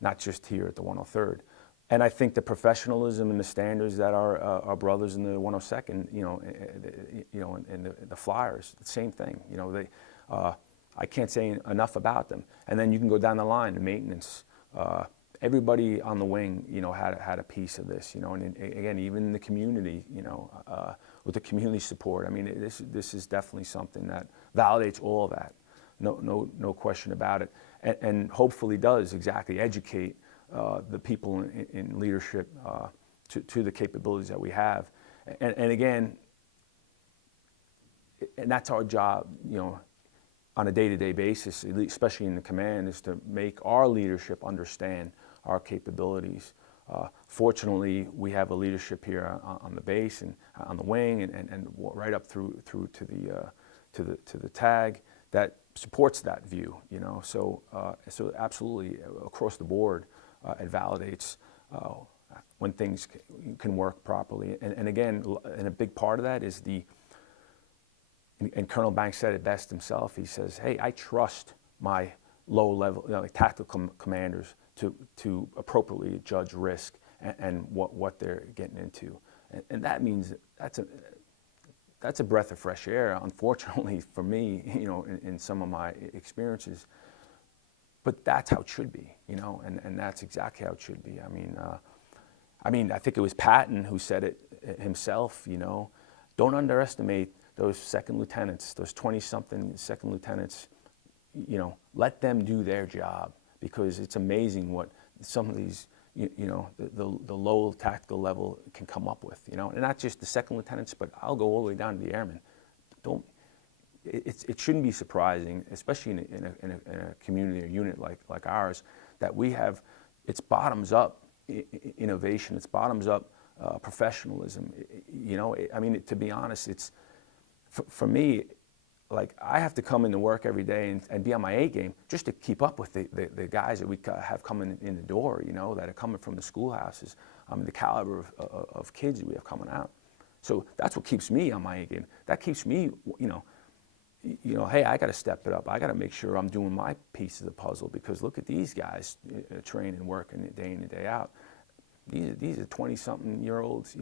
not just here at the 103rd. And I think the professionalism and the standards that our brothers in the 102nd, and the Flyers, the same thing. I can't say enough about them. And then you can go down the line, the maintenance. Everybody on the wing, had a piece of this. And again, even in the community, with the community support. I mean, this is definitely something that validates all of that. No question about it. And hopefully does exactly educate the people in leadership to the capabilities that we have. And again, and that's our job, on a day-to-day basis, especially in the command, is to make our leadership understand our capabilities. Fortunately, we have a leadership here on the base and on the wing and right up through to the tag that supports that view. So absolutely across the board, it validates when things can work properly. And again, and a big part of that is and Colonel Banks said it best himself. He says, "Hey, I trust my low-level, tactical commanders to appropriately judge risk and what they're getting into." And that means that's a breath of fresh air, unfortunately for me, in some of my experiences. But that's how it should be, and that's exactly how it should be. I mean, I think it was Patton who said it himself, don't underestimate those second lieutenants, those 20-something second lieutenants, let them do their job, because it's amazing what some of these, the low tactical level can come up with, and not just the second lieutenants, but I'll go all the way down to the airmen. It shouldn't be surprising, especially in a community or unit like ours, that we have, it's bottoms up innovation, it's bottoms up professionalism. To be honest, it's, for me, like, I have to come into work every day and be on my A game just to keep up with the guys that we have coming in the door, that are coming from the schoolhouses, the caliber of kids we have coming out. So that's what keeps me on my A game. That keeps me, hey, I got to step it up. I got to make sure I'm doing my piece of the puzzle, because look at these guys training and working day in and day out. These are 20-something-year-olds,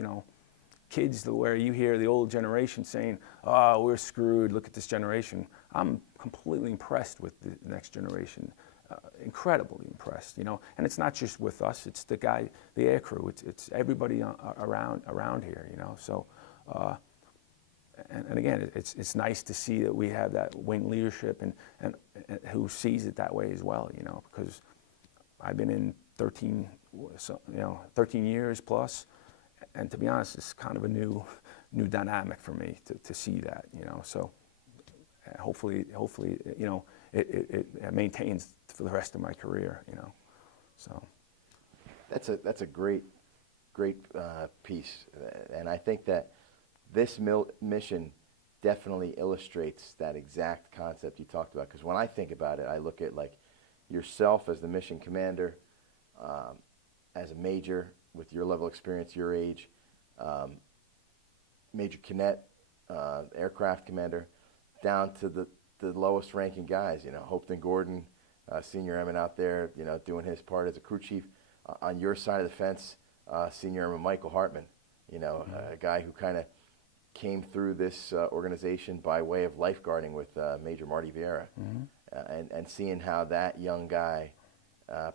kids where you hear the old generation saying, "Oh, we're screwed, look at this generation." I'm completely impressed with the next generation, incredibly impressed, And it's not just with us, it's the air crew, it's everybody around here, So, and again, it's nice to see that we have that wing leadership and who sees it that way as well, because I've been in 13 years plus. And to be honest, it's kind of a new dynamic for me to see that, So hopefully, it maintains for the rest of my career, So That's a great piece, and I think that this mission definitely illustrates that exact concept you talked about. Because when I think about it, I look at like yourself as the mission commander, as a major with your level of experience, your age, Major Kinnett, aircraft commander, down to the lowest ranking guys, Hopeton Gordon, senior airman out there, doing his part as a crew chief. On your side of the fence, senior airman Michael Hartman, a guy who kind of came through this organization by way of lifeguarding with Major Marty Vieira, and seeing how that young guy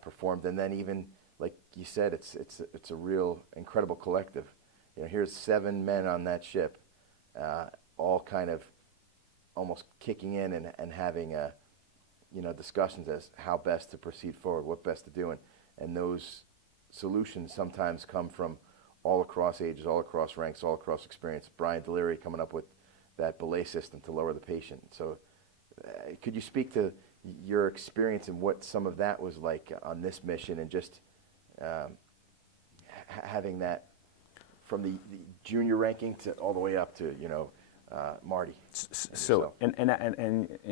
performed, and then even, like you said, it's a real incredible collective. Here's 7 men on that ship, all kind of almost kicking in and having discussions as how best to proceed forward, what best to do, and those solutions sometimes come from all across ages, all across ranks, all across experience. Brian Deliri coming up with that belay system to lower the patient. So, could you speak to your experience and what some of that was like on this mission, and just having that from the junior ranking to all the way up to Marty. So and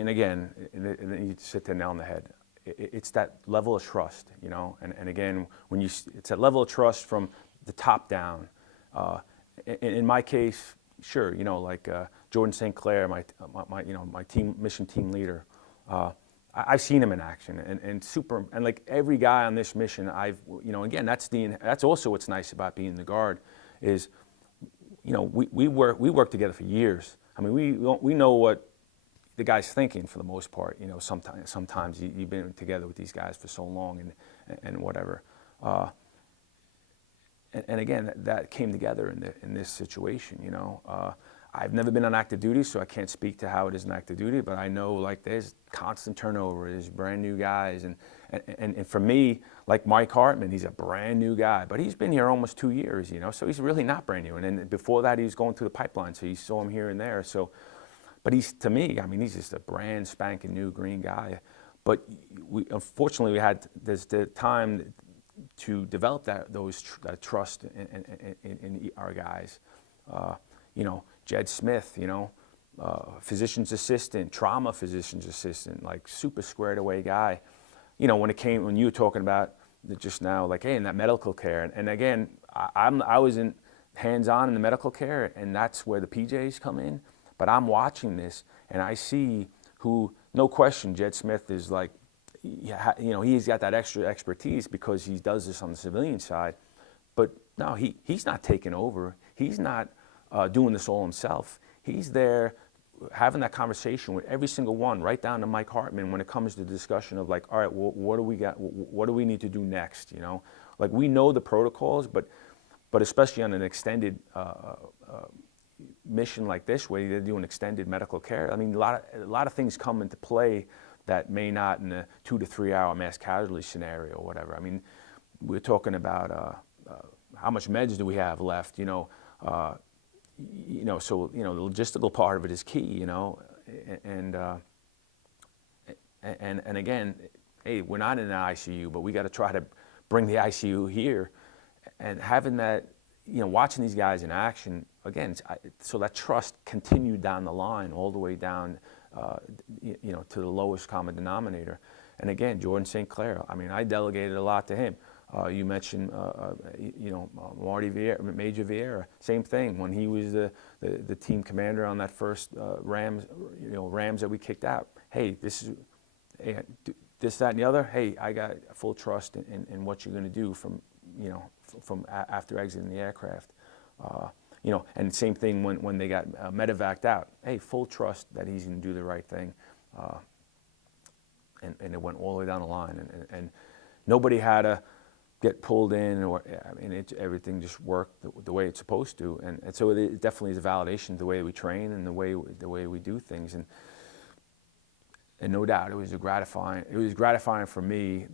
again, and you sit there nail on the head. It's that level of trust, and again, it's that level of trust from the top down. In my case, sure, like Jordan St. Clair, my mission team leader. I've seen him in action, and like every guy on this mission, again, that's also what's nice about being the Guard, is, we work together for years. I mean, we know what the guy's thinking for the most part. Sometimes you've been together with these guys for so long, and whatever. And again, that came together in this situation. I've never been on active duty, so I can't speak to how it is in active duty, but I know, like, there's constant turnover, there's brand new guys, and for me, like Mike Hartman, he's a brand new guy, but he's been here almost 2 years, so he's really not brand new. And then before that, he was going through the pipeline, so you saw him here and there. So, but to me, I mean, he's just a brand spanking new green guy. But unfortunately, there's the time to develop that trust in our guys. Jed Smith, physician's assistant, trauma physician's assistant, like super squared away guy. When you were talking about just now, like, hey, in that medical care, and again, I was hands-on in the medical care, and that's where the PJs come in. But I'm watching this, and I see no question, Jed Smith is like, he's got that extra expertise because he does this on the civilian side. But no, he's not taking over. He's not doing this all himself. He's there having that conversation with every single one, right down to Mike Hartman, when it comes to the discussion of, like, all right, well, what do we got? What do we need to do next? Like, we know the protocols, but especially on an extended mission like this, where they're doing extended medical care. I mean, a lot of things come into play that may not in a 2 to 3 hour mass casualty scenario or whatever. I mean, we're talking about how much meds do we have left? So the logistical part of it is key. And again, hey, we're not in an ICU, but we got to try to bring the ICU here, and having that, watching these guys in action again. So that trust continued down the line, all the way down, to the lowest common denominator. And again, Jordan St. Clair. I mean, I delegated a lot to him. You mentioned, Marty Vieira, Major Vieira. Same thing when he was the team commander on that first Rams that we kicked out. Hey, this, that, and the other. Hey, I got full trust in what you're going to do from after exiting the aircraft. And same thing when they got medevaced out. Hey, full trust that he's going to do the right thing. And it went all the way down the line, and nobody had to get pulled in, everything just worked the way it's supposed to, and so it definitely is a validation of the way we train and the way we do things, and no doubt it was gratifying. It was gratifying for me.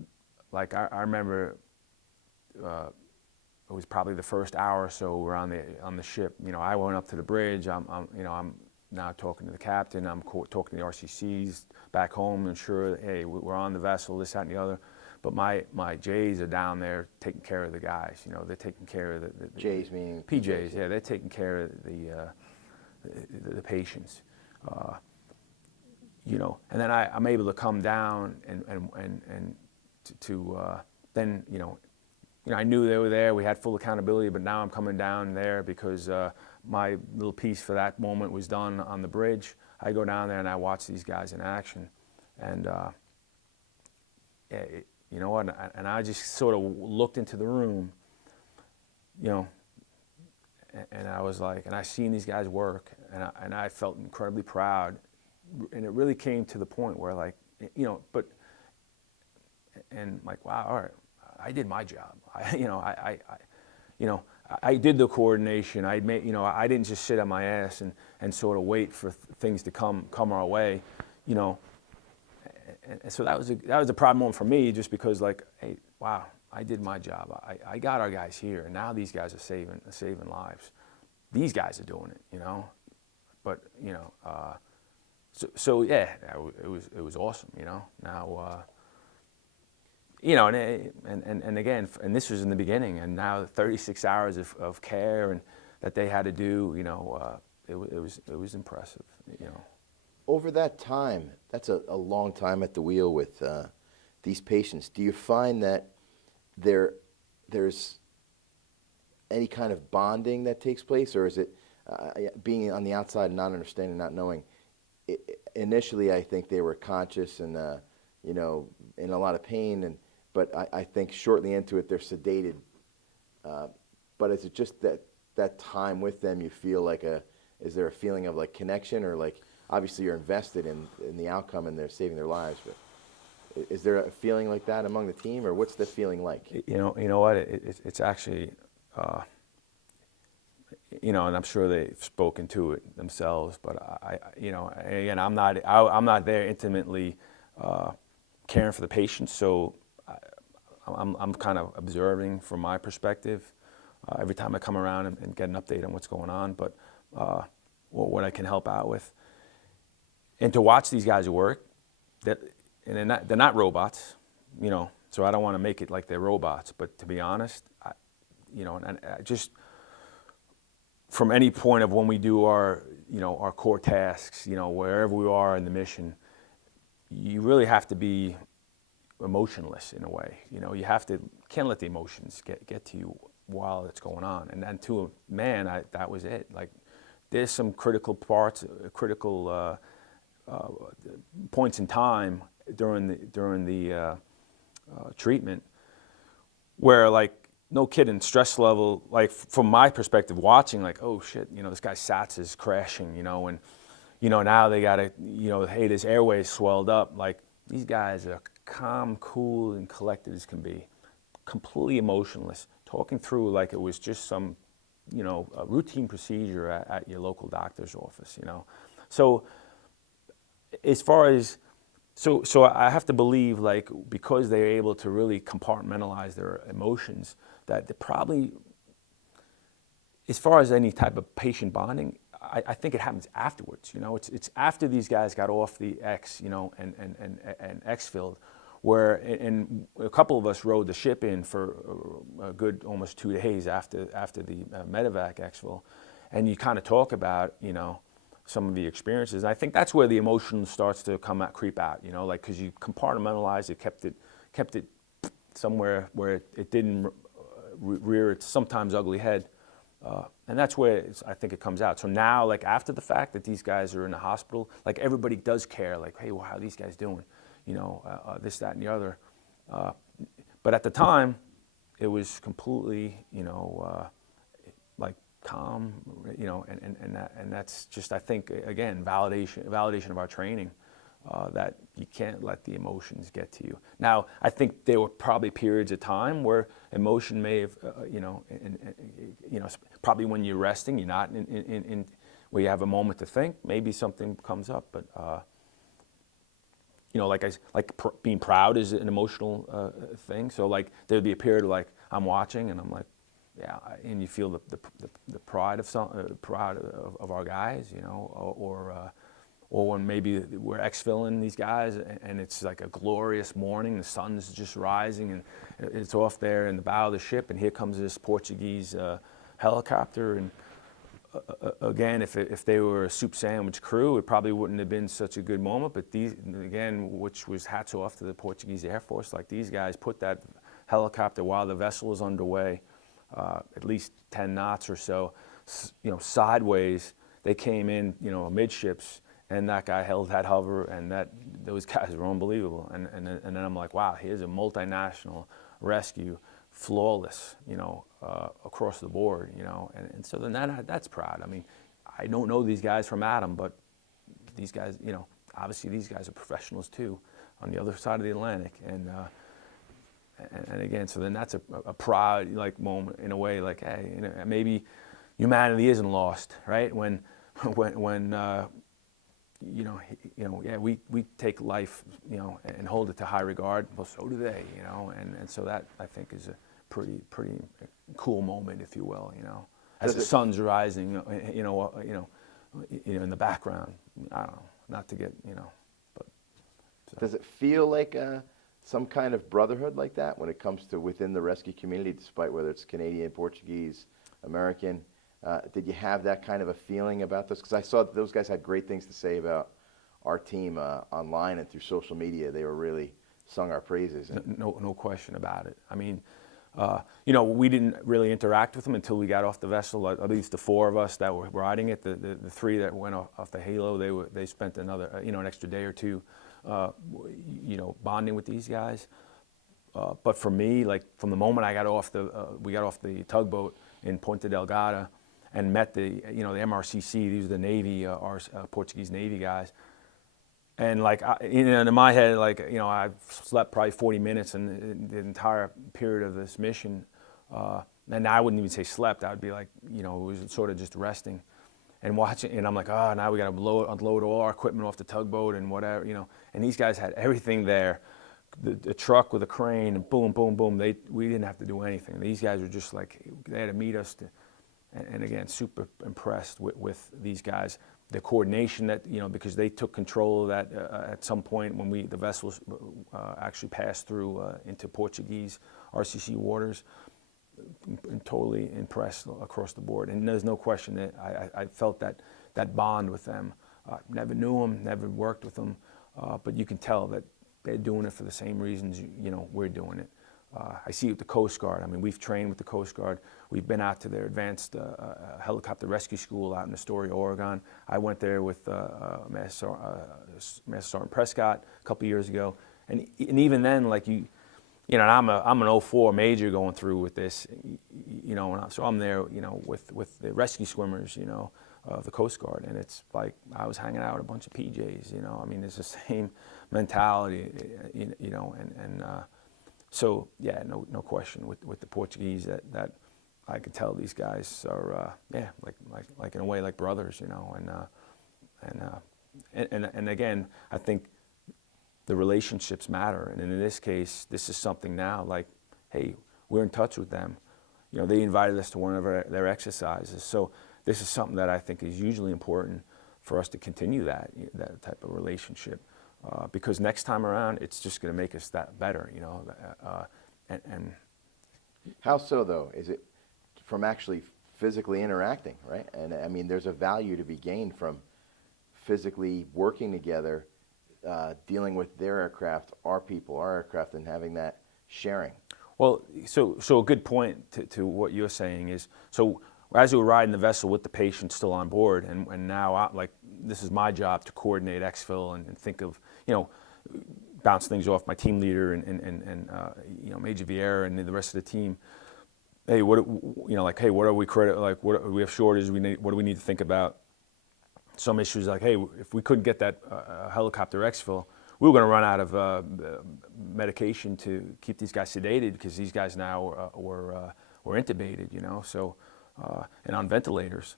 Like I remember, it was probably the first hour or so we're on the ship. I went up to the bridge. I'm now talking to the captain. I'm talking to the RCCs back home, and sure, hey, we're on the vessel, this, that, and the other. But my J's are down there taking care of the guys. They're taking care of the J's meaning PJs. Yeah, they're taking care of the patients. And then I'm able to come down and then I knew they were there. We had full accountability, but now I'm coming down there because my little piece for that moment was done on the bridge. I go down there and I watch these guys in action, and you know what? And I just sort of looked into the room, and I was like, and I seen these guys work, and I felt incredibly proud, and it really came to the point where, like, and like, wow, all right, I did my job. I did the coordination. I didn't just sit on my ass and sort of wait for things to come our way, And so that was a proud moment for me, just because, like, hey, wow, I did my job. I got our guys here, and now these guys are saving lives. These guys are doing it, But so yeah, it was awesome, Now. And again, and this was in the beginning, and now 36 hours of care and that they had to do, it was impressive, Over that time, that's a long time at the wheel with these patients. Do you find that there's any kind of bonding that takes place, or is it being on the outside and not understanding, not knowing? Initially, I think they were conscious and you know, in a lot of pain, but I think shortly into it they're sedated. But is it just that time with them you feel like is there a feeling of like connection, or like obviously you're invested in the outcome and they're saving their lives, but is there a feeling like that among the team, or what's the feeling like? You know what? It's actually, you know, and I'm sure they've spoken to it themselves. But you know, again, I'm not there intimately caring for the patients, so I'm kind of observing from my perspective every time I come around and get an update on what's going on. But what I can help out with, and to watch these guys work, and they're not robots, you know, so I don't want to make it like they're robots, but to be honest, you know, and I just, from any point of when we do our, you know, our core tasks, you know, wherever we are in the mission, you really have to be emotionless in a way. You know, you can't let the emotions get to you while it's going on. And then to a man, that was it. Like, there's some critical parts, critical points in time during the treatment where, like, no kidding, stress level, like from my perspective watching, like, oh shit, you know, this guy's SATs is crashing, you know, and, you know, now they gotta, you know, hey, this airway's swelled up. Like, these guys are calm, cool, and collected as can be, completely emotionless, talking through like it was just some, you know, a routine procedure at your local doctor's office, you know. So as far as, so I have to believe, like, because they're able to really compartmentalize their emotions, that they probably, as far as any type of patient bonding, I think it happens afterwards. You know, it's after these guys got off the X, you know, and X field, where, and a couple of us rode the ship in for a good almost 2 days after the medevac exfil, and you kind of talk about, you know, some of the experiences. And I think that's where the emotion starts to creep out, you know, like, because you compartmentalized it, kept it somewhere where it didn't rear its sometimes ugly head. And that's where I think it comes out. So now, like, after the fact that these guys are in the hospital, like, everybody does care, like, hey, well, how are these guys doing? You know, this, that, and the other. But at the time, it was completely, you know, like, calm, you know, and that's just, I think, again, validation of our training, that you can't let the emotions get to you. Now, I think there were probably periods of time where emotion may have, you know, you know, probably when you're resting, you're not in where you have a moment to think, maybe something comes up, but you know, like being proud is an emotional thing. So, like, there'd be a period of, like, I'm watching and I'm like, yeah, and you feel the pride of our guys, you know, or when maybe we're exfilling these guys and it's like a glorious morning, the sun's just rising and it's off there in the bow of the ship, and here comes this Portuguese helicopter, and again, if they were a soup sandwich crew, it probably wouldn't have been such a good moment. But these, again, which was hats off to the Portuguese Air Force, like, these guys put that helicopter while the vessel was underway, at least 10 knots or so, you know, sideways. They came in, you know, amidships, and that guy held that hover, and those guys were unbelievable. And then I'm like, wow, here's a multinational rescue, flawless, you know, across the board, you know, and so then that's proud. I mean, I don't know these guys from Adam, but these guys, you know, obviously these guys are professionals too, on the other side of the Atlantic, and again, so then that's a proud, like, moment in a way, like, hey, you know, maybe humanity isn't lost, right? When you know, yeah, we take life, you know, and hold it to high regard. Well, so do they, you know, and so that, I think, is a pretty cool moment, if you will, you know, as the sun's rising, you know, in the background. I don't know, not to get, you know, but. So. Does it feel like some kind of brotherhood like that when it comes to within the rescue community, despite whether it's Canadian, Portuguese, American? Did you have that kind of a feeling about this? Because I saw that those guys had great things to say about our team online and through social media. They were really sung our praises. No question about it. I mean, you know, we didn't really interact with them until we got off the vessel. At least the 4 of us that were riding it, the 3 that went off the Halo, they spent another, you know, an extra day or 2 bonding with these guys. But for me, like from the moment I got off we got off the tugboat in Ponta Delgada and met the MRCC. These are the Navy, Portuguese Navy guys. And like in my head, like I've slept probably 40 minutes in the entire period of this mission. And I wouldn't even say slept. I'd be like, it was sort of just resting and watching. And I'm like, oh, now we got to unload all our equipment off the tugboat and whatever, And these guys had everything there. The truck with a crane, and boom, boom, boom. We didn't have to do anything. These guys were just like, they had to meet us. And again, super impressed with these guys. The coordination that, because they took control of that at some point when the vessels actually passed through into Portuguese RCC waters. I'm totally impressed across the board. And there's no question that I felt that bond with them. Never knew them, never worked with them, but you can tell that they're doing it for the same reasons, we're doing it. I see it with the Coast Guard. I mean, we've trained with the Coast Guard. We've been out to their advanced helicopter rescue school out in Astoria, Oregon. I went there with Master Sergeant Prescott a couple years ago. And even then, like and I'm an 04 major going through with this, so I'm there, with the rescue swimmers, of the Coast Guard. And it's like I was hanging out with a bunch of PJs, I mean, it's the same mentality, so yeah, no question with the Portuguese that I could tell these guys are like in a way like brothers, and again, I think the relationships matter, and in this case, this is something now like, hey, we're in touch with them. They invited us to one of their exercises, so this is something that I think is hugely important for us to continue that type of relationship. Because next time around, it's just going to make us that better, and How so, though? Is it from actually physically interacting, right? And I mean, there's a value to be gained from physically working together, dealing with their aircraft, our people, our aircraft, and having that sharing. Well, so a good point to what you're saying is, so as we were riding the vessel with the patient still on board, and now this is my job to coordinate exfil and think of, bounce things off my team leader and Major Vieira and the rest of the team. Hey, what are we what we have shortages? What do we need to think about? Some issues like, hey, if we couldn't get that helicopter exfil, we were going to run out of medication to keep these guys sedated because these guys now were intubated, so and on ventilators.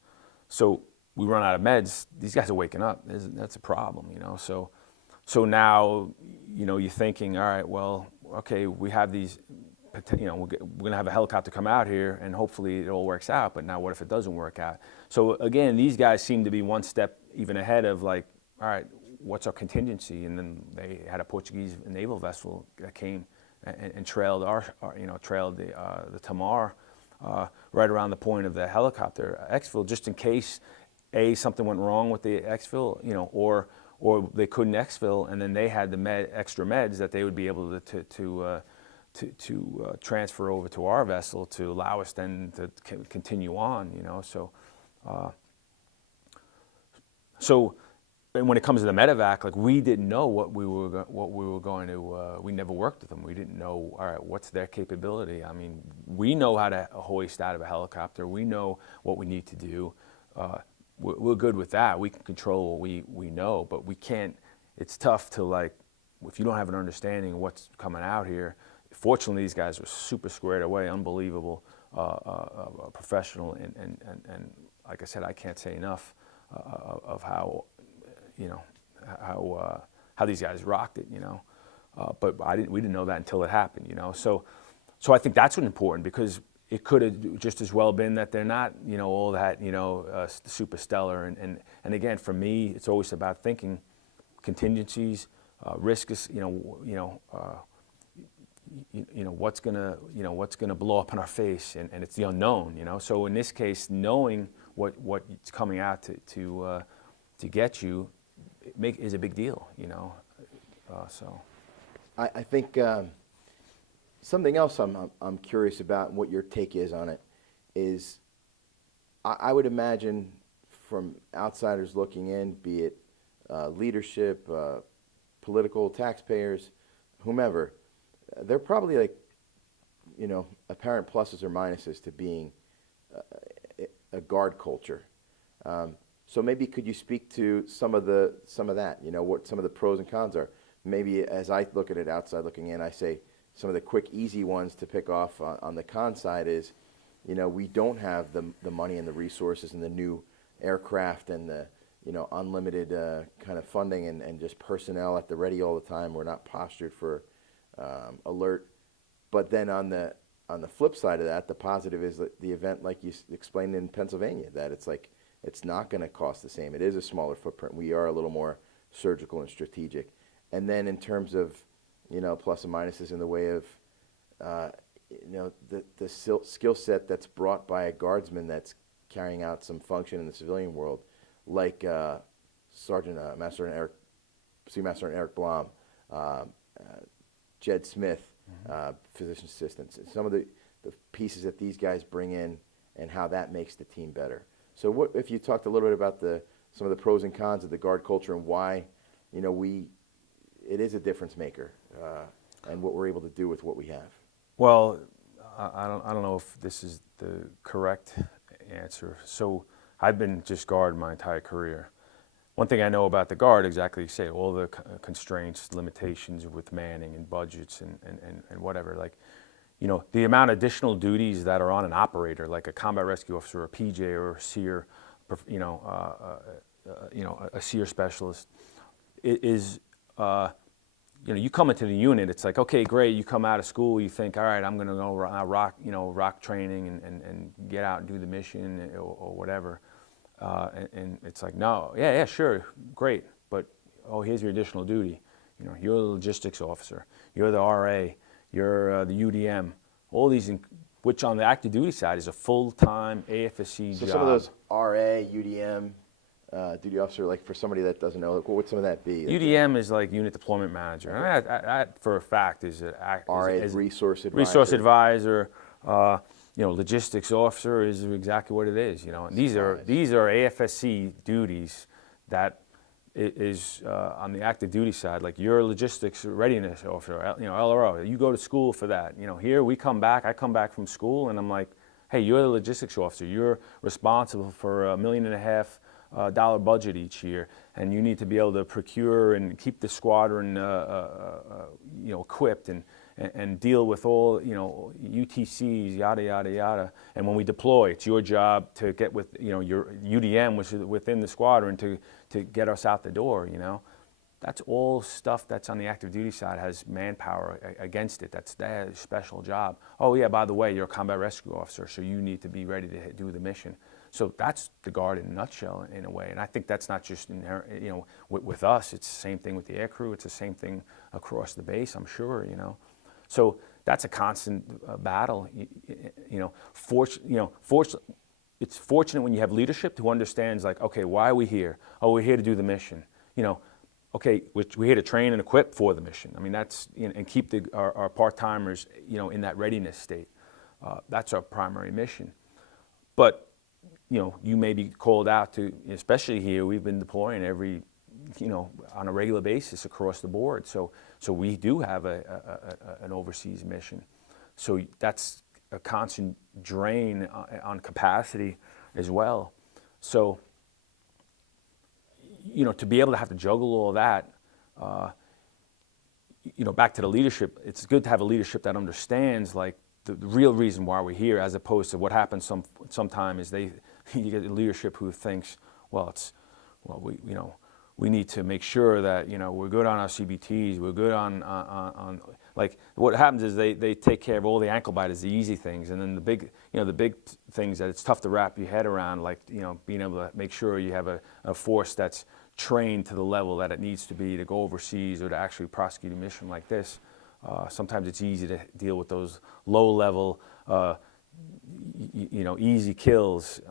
So we run out of meds. These guys are waking up. That's a problem, So now, you're thinking, all right, well, okay, we have these, we're going to have a helicopter come out here, and hopefully it all works out. But now, what if it doesn't work out? So again, these guys seem to be one step even ahead of like, all right, what's our contingency? And then they had a Portuguese naval vessel that came and trailed the Tamar right around the point of the helicopter exfil, just in case something went wrong with the exfil, or they couldn't exfil, and then they had the extra meds that they would be able to transfer over to our vessel to allow us then to continue on, So when it comes to the medevac, like we didn't know what we were going to. We never worked with them. We didn't know. All right, what's their capability? I mean, we know how to hoist out of a helicopter. We know what we need to do. We're good with that. We can control what we know, but we can't. It's tough to if you don't have an understanding of what's coming out here. Fortunately, these guys were super squared away, unbelievable, professional, and like I said, I can't say enough of how how these guys rocked it, but we didn't know that until it happened, So I think that's what's important, because it could have just as well been that they're not, all that, super stellar. And again, for me, it's always about thinking contingencies, risks, what's gonna blow up in our face, and it's the unknown, So in this case, knowing what's coming out to get you is a big deal, So I think something else I'm curious about, and what your take is on it, is I would imagine from outsiders looking in, be it leadership, political, taxpayers, whomever, they're probably like, you know, apparent pluses or minuses to being a guard culture. So maybe could you speak to some of that, you know, what some of the pros and cons are? Maybe as I look at it outside looking in, I say some of the quick, easy ones to pick off on the con side is, you know, we don't have the money and the resources and the new aircraft and the, you know, unlimited kind of funding and just personnel at the ready all the time. We're not postured for alert. But then on the flip side of that, the positive is that the event, like you explained in Pennsylvania, that it's like it's not going to cost the same. It is a smaller footprint. We are a little more surgical and strategic. And then in terms of, you know, plus and minuses in the way of, you know, the skill set that's brought by a guardsman that's carrying out some function in the civilian world, like Master Sergeant Eric Blom, Jed Smith, physician assistants, some of the pieces that these guys bring in and how that makes the team better. So what if you talked a little bit about some of the pros and cons of the guard culture and why, you know, it is a difference maker, and what we're able to do with what we have. Well, I don't know if this is the correct answer. So I've been just guard my entire career. One thing I know about the guard, exactly you say, all the constraints, limitations with manning and budgets and whatever, like, you know, the amount of additional duties that are on an operator, like a combat rescue officer, or a PJ, or a SEER, you know, a SEER specialist, is, you know, you come into the unit, it's like, okay, great, you come out of school, you think, all right, I'm going to go rock training and get out and do the mission or whatever. And it's like, no, yeah, sure, great, but, oh, here's your additional duty. You know, you're the logistics officer, you're the RA, you're the UDM, all these, which on the active duty side is a full-time AFSC job. So some of those RA, UDM, duty officer, like for somebody that doesn't know, what would some of that be? UDM is like unit deployment manager. Okay. And that for a fact is resource advisor. Resource advisor. You know, logistics officer is exactly what it is. You know, and these are AFSC duties that is on the active duty side. Like your logistics readiness officer, you know, LRO. You go to school for that. You know, here we come back. I come back from school and I'm like, hey, you're the logistics officer. You're responsible for $1.5 million dollar budget each year, and you need to be able to procure and keep the squadron, you know, equipped and deal with all, you know, UTCs, yada yada yada. And when we deploy, it's your job to get with, you know, your UDM, which is within the squadron, to get us out the door. You know, that's all stuff that's on the active duty side has manpower against it. That's their special job. Oh yeah, by the way, you're a combat rescue officer, so you need to be ready to do the mission. So that's the guard in a nutshell, in a way. And I think that's not just inherent, you know, with us. It's the same thing with the aircrew. It's the same thing across the base, I'm sure, you know. So that's a constant battle. You know, it's fortunate when you have leadership who understands, like, okay, why are we here? Oh, we're here to do the mission. You know, okay, we're here to train and equip for the mission. I mean, that's, you know, and keep our part-timers, you know, in that readiness state. That's our primary mission. But you know, you may be called out to, especially here, we've been deploying every, you know, on a regular basis across the board. So we do have an overseas mission. So that's a constant drain on capacity as well. So, you know, to be able to have to juggle all that, you know, back to the leadership, it's good to have a leadership that understands, like, the real reason why we're here, as opposed to what happens sometimes is you get leadership who thinks, well, we need to make sure that, you know, we're good on our CBTs, we're good on like, what happens is they take care of all the ankle biters, the easy things, and then the big things that it's tough to wrap your head around, like, you know, being able to make sure you have a force that's trained to the level that it needs to be to go overseas or to actually prosecute a mission like this. Sometimes it's easy to deal with those low-level, you know, easy kills.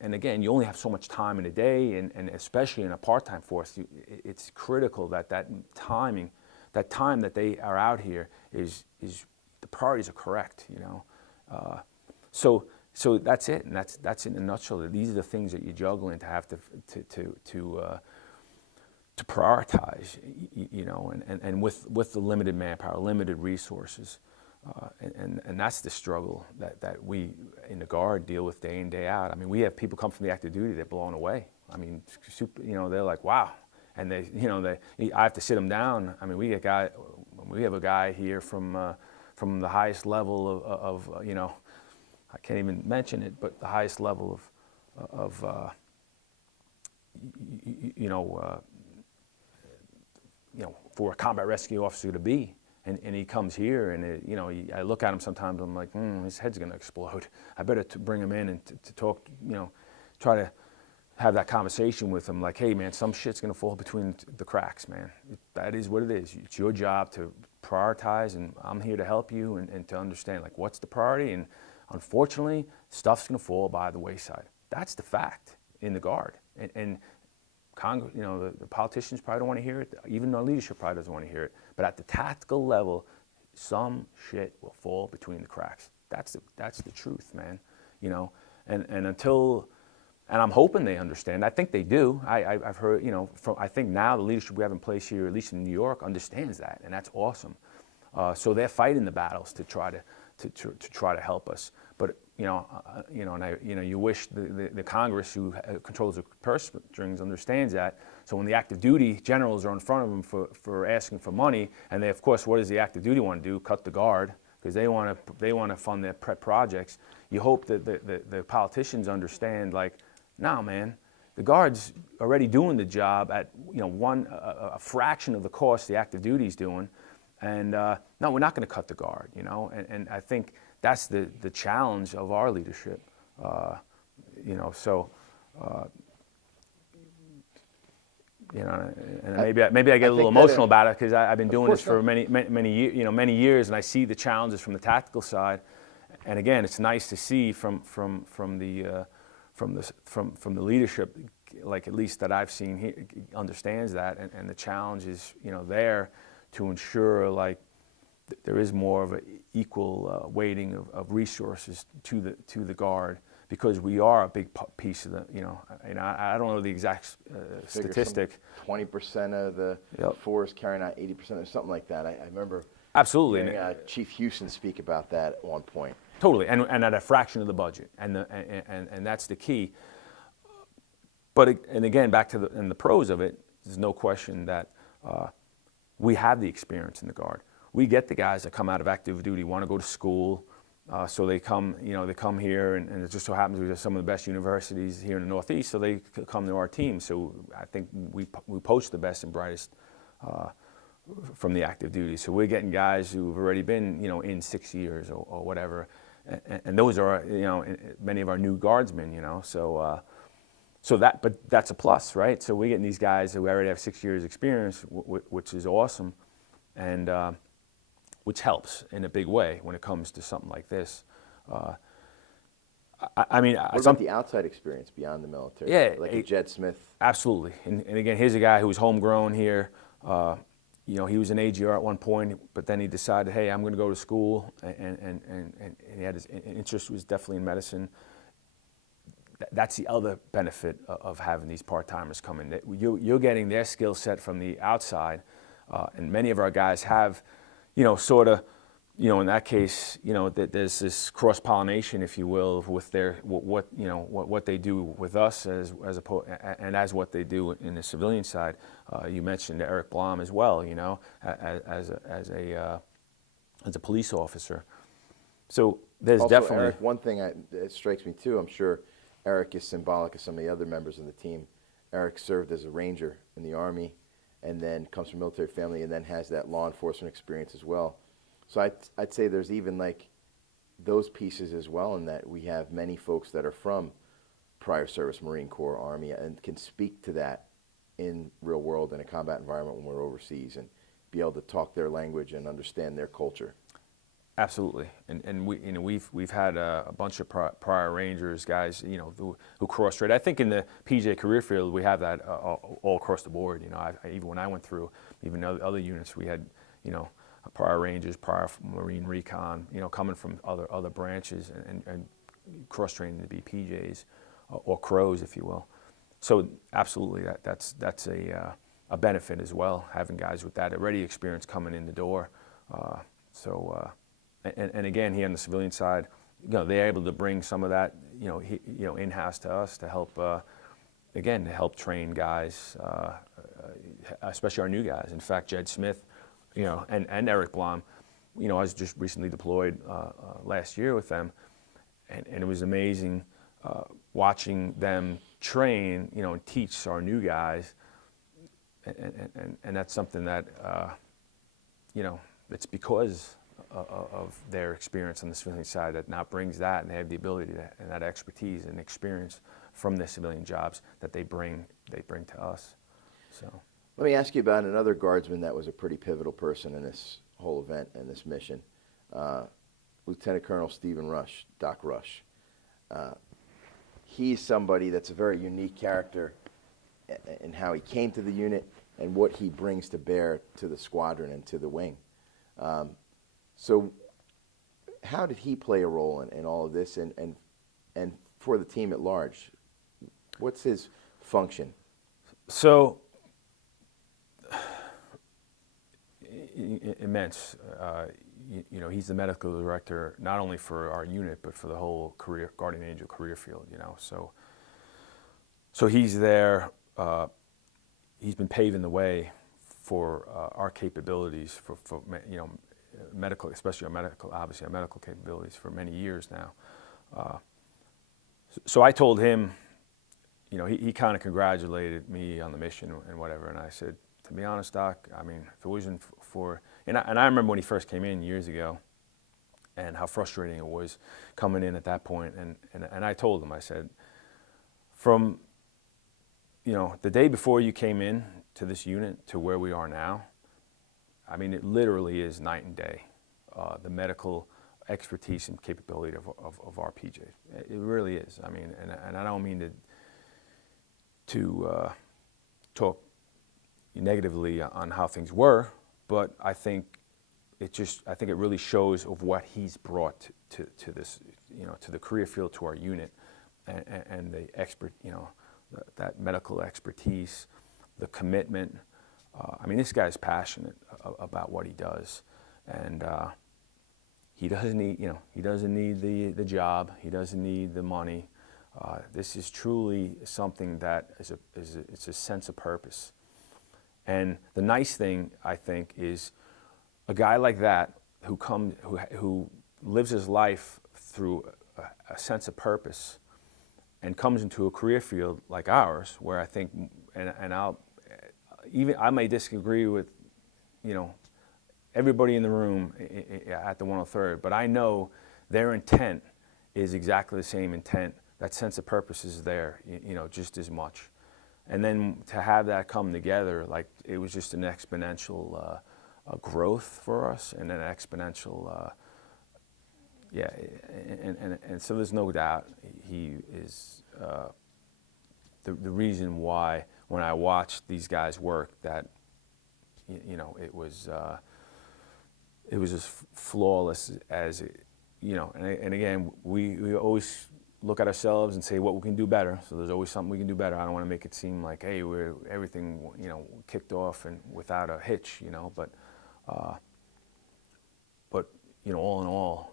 And again, you only have so much time in a day, and especially in a part-time force, it's critical that time that they are out here is the priorities are correct. You know, so that's it, and that's in a nutshell. These are the things that you're juggling to have to prioritize, you know, and with the limited manpower, limited resources, and that's the struggle that we in the Guard deal with day in, day out. I mean, we have people come from the active duty, they're blown away. I mean, you know, they're like, wow. And they, you know, I have to sit them down. I mean, we have a guy here from the highest level of you know, I can't even mention it, but the highest level of you know, for a combat rescue officer to be, and he comes here, and you know, I look at him sometimes, I'm like, his head's gonna explode. I better bring him in and to talk, you know, try to have that conversation with him, like, hey man, some shit's gonna fall between the cracks, man. That is what it is. It's your job to prioritize, and I'm here to help you and to understand, like, what's the priority, and unfortunately, stuff's gonna fall by the wayside. That's the fact in the Guard, and Congress, you know, the politicians probably don't want to hear it, even our leadership probably doesn't want to hear it, but at the tactical level, some shit will fall between the cracks. That's the truth, man, you know, and until, and I'm hoping they understand. I think they do. I've heard, you know, I think now the leadership we have in place here, at least in New York, understands that, and that's awesome. So they're fighting the battles to try to help us. But you know, and you wish the Congress, who controls the purse strings, understands that. So when the active duty generals are in front of them for asking for money, and they, of course, what does the active duty want to do? Cut the Guard, because they want to fund their pet projects. You hope that the politicians understand, like, no, man, the Guard's already doing the job at, you know, a fraction of the cost the active duty's doing, and no, we're not going to cut the Guard, you know, and I think that's the challenge of our leadership, you know. So, you know, and maybe I get a little emotional about it, because I've been doing this for many years, and I see the challenges from the tactical side, and again, it's nice to see from the leadership, like, at least that I've seen here, understands that, and the challenge is, you know, there to ensure, like, there is more of an equal weighting of resources to the Guard, because we are a big piece of the, you know, I don't know the exact statistic. 20% of the force carrying out 80%, or something like that. I remember absolutely hearing Chief Houston speak about that at one point. Totally, and at a fraction of the budget, and that's the key. But and again, back to the pros of it, there's no question that we have the experience in the Guard. We get the guys that come out of active duty, want to go to school, so they come here, and it just so happens we have some of the best universities here in the Northeast, so they come to our team. So I think we poach the best and brightest from the active duty. So we're getting guys who've already been, you know, in 6 years or whatever, and those are, you know, many of our new Guardsmen, you know. So but that's a plus, right? So we're getting these guys who already have 6 years experience, which is awesome, and which helps in a big way when it comes to something like this. I mean, what about the outside experience beyond the military? Yeah, like a Jed Smith. Absolutely, and again, here's a guy who was homegrown here. You know, he was an AGR at one point, but then he decided, hey, I'm going to go to school, and he had his interest was definitely in medicine. That's the other benefit of having these part-timers come in. You're getting their skill set from the outside, and many of our guys have, you know, sort of, you know, in that case, you know, there's this cross-pollination, if you will, with their what they do with us as what they do in the civilian side. You mentioned Eric Blom as well, you know, as a police officer. So there's also, definitely Eric, one thing that strikes me too. I'm sure Eric is symbolic of some of the other members of the team. Eric served as a Ranger in the Army, and then comes from a military family, and then has that law enforcement experience as well. So I'd say there's even like those pieces as well, in that we have many folks that are from prior service, Marine Corps, Army, and can speak to that in real world in a combat environment when we're overseas, and be able to talk their language and understand their culture. Absolutely, and we, you know, we've had a bunch of prior Rangers, guys, you know, who cross-trade. I think in the PJ career field we have that all across the board. You know, even when I went through, even other units, we had, you know, prior Rangers, prior Marine Recon, you know, coming from other branches, and cross-training to be PJs or Crows, if you will. So absolutely, that's a a benefit as well, having guys with that already experience coming in the door. And again, here on the civilian side, they're able to bring some of that, in-house to us to help, again, to help train guys, especially our new guys. In fact, Jed Smith, and Eric Blom, I was just recently deployed last year with them, and it was amazing watching them train, and teach our new guys, and that's something that, it's because of their experience on the civilian side that now brings that, and they have the ability and that expertise and experience from their civilian jobs that they bring to us. So, let me ask you about another guardsman that was a pretty pivotal person in this whole event and this mission, Lieutenant Colonel Stephen Rush, Doc Rush. He's somebody that's a very unique character in how he came to the unit and what he brings to bear to the squadron and to the wing. So how did he play a role in all of this and for the team at large? What's his function? So, immense. He's the medical director, not only for our unit, but for the whole Guardian Angel career field, So he's there. He's been paving the way for our capabilities, for medical, especially obviously our medical capabilities for many years now. So I told him, he kind of congratulated me on the mission and whatever, and I said, to be honest, Doc, I mean, if it wasn't for, and I remember when he first came in years ago, and how frustrating it was coming in at that point, and I told him, I said, from, the day before you came in to this unit to where we are now, I mean, it literally is night and day, the medical expertise and capability of our PJ. It really is. I mean, and I don't mean to talk negatively on how things were, but I think it really shows of what he's brought to this, to the career field, to our unit, and the that medical expertise, the commitment. I mean, this guy's passionate about what he does, and he doesn't need the job. He doesn't need the money. This is truly something that it's a sense of purpose. And the nice thing, I think, is a guy like that who lives his life through a sense of purpose and comes into a career field like ours, where I think, I may disagree with, everybody in the room at the 103rd, but I know their intent is exactly the same intent. That sense of purpose is there, just as much. And then to have that come together, like, it was just an exponential growth for us, and an exponential, and so there's no doubt he is the reason why, when I watched these guys work, that it was as flawless as and again, we always look at ourselves and say what we can do better. So there's always something we can do better. I don't want to make it seem like, hey, we're everything kicked off and without a hitch, but all in all,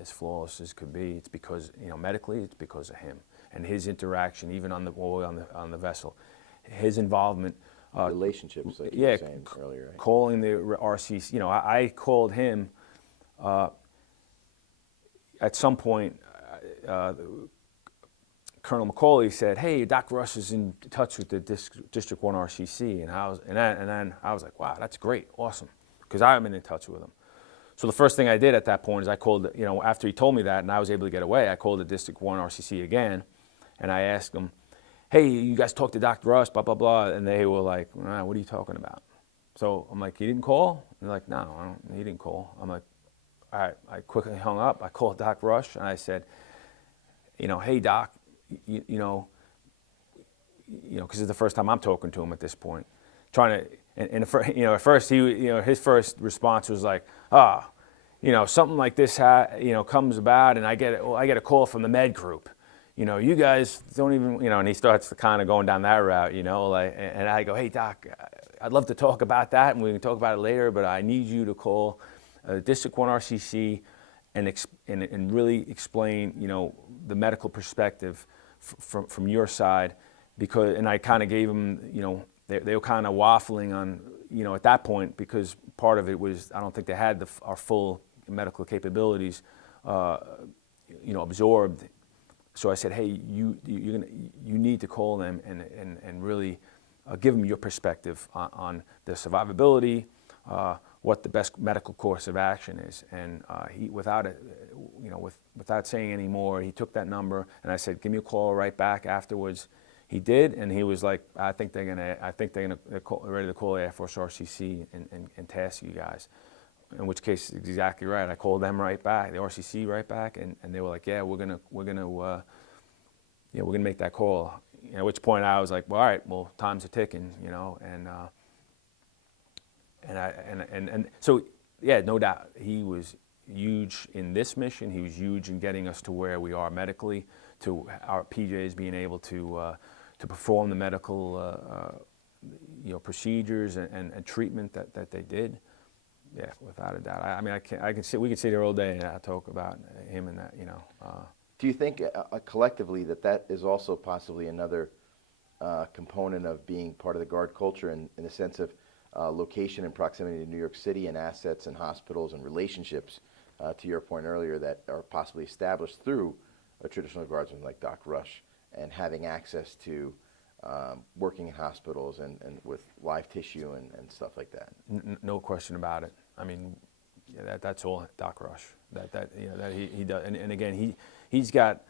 as flawless as could be, it's because medically, it's because of him and his interaction, even on the vessel, his involvement. Relationships, like you were saying earlier. Right? Calling the RCC, I called him at some point. Colonel McCauley said, "Hey, Doc Rush is in touch with the District 1 RCC," and then I was like, "Wow, that's great, awesome," because I haven't been in touch with him. So the first thing I did at that point is I called, after he told me that and I was able to get away, I called the District 1 RCC again, and I asked them, "Hey, you guys talked to Dr. Rush, blah, blah, blah," and they were like, "What are you talking about?" So I'm like, "He didn't call?" And they're like, "No, he didn't call." I'm like, all right, I quickly hung up. I called Doc Rush and I said, "Hey, Doc, because it's the first time I'm talking to him at this point, trying to." And at first his first response was like, something like this comes about, and I get a call from the med group. You guys don't even, and he starts kind of going down that route, and I go, "Hey, Doc, I'd love to talk about that, and we can talk about it later, but I need you to call District 1 RCC and really explain, you know, the medical perspective from your side, because, and I kind of gave them, you know, they were kind of waffling on, you know, at that point, because part of it was, I don't think they had our full medical capabilities, you know, absorbed. So I said, hey, you need to call them and really give them your perspective on the survivability, what the best medical course of action is. And he, without saying any more, he took that number, and I said, give me a call right back afterwards. He did, and he was like, I think they're ready to call Air Force RCC and task you guys. In which case, exactly right. I called them right back, the RCC right back, and they were like, yeah, we're gonna make that call. At which point I was like, well, all right, well, time's a ticking, you know, and so yeah, no doubt, he was huge in this mission. He was huge in getting us to where we are medically, to our PJs being able to perform the medical you know, procedures and treatment that they did. Yeah, without a doubt. I mean, we could sit here all day and talk about him and that, you know. Do you think collectively that is also possibly another component of being part of the Guard culture in the sense of location and proximity to New York City and assets and hospitals and relationships, to your point earlier, that are possibly established through a traditional Guardsman like Doc Rush, and having access to working in hospitals and with live tissue and stuff like that? No question about it. I mean, yeah, that's all Doc Rush. That you know, that he does, and again, he's got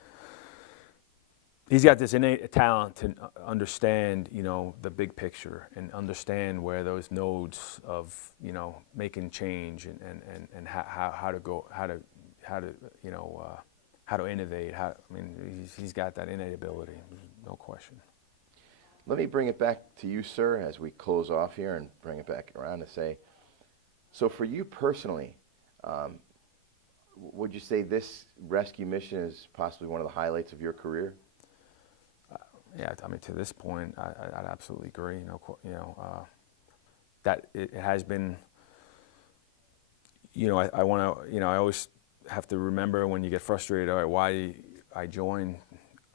this innate talent to understand, you know, the big picture and understand where those nodes of, you know, making change and how to you know, how to innovate. I mean, he's got that innate ability, no question. Let me bring it back to you, sir, as we close off here, and bring it back around to say, so for you personally, would you say this rescue mission is possibly one of the highlights of your career? Yeah, I mean, to this point, I'd absolutely agree. You know, that it has been. You know, I want to. You know, I always have to remember when you get frustrated. All right, why I joined.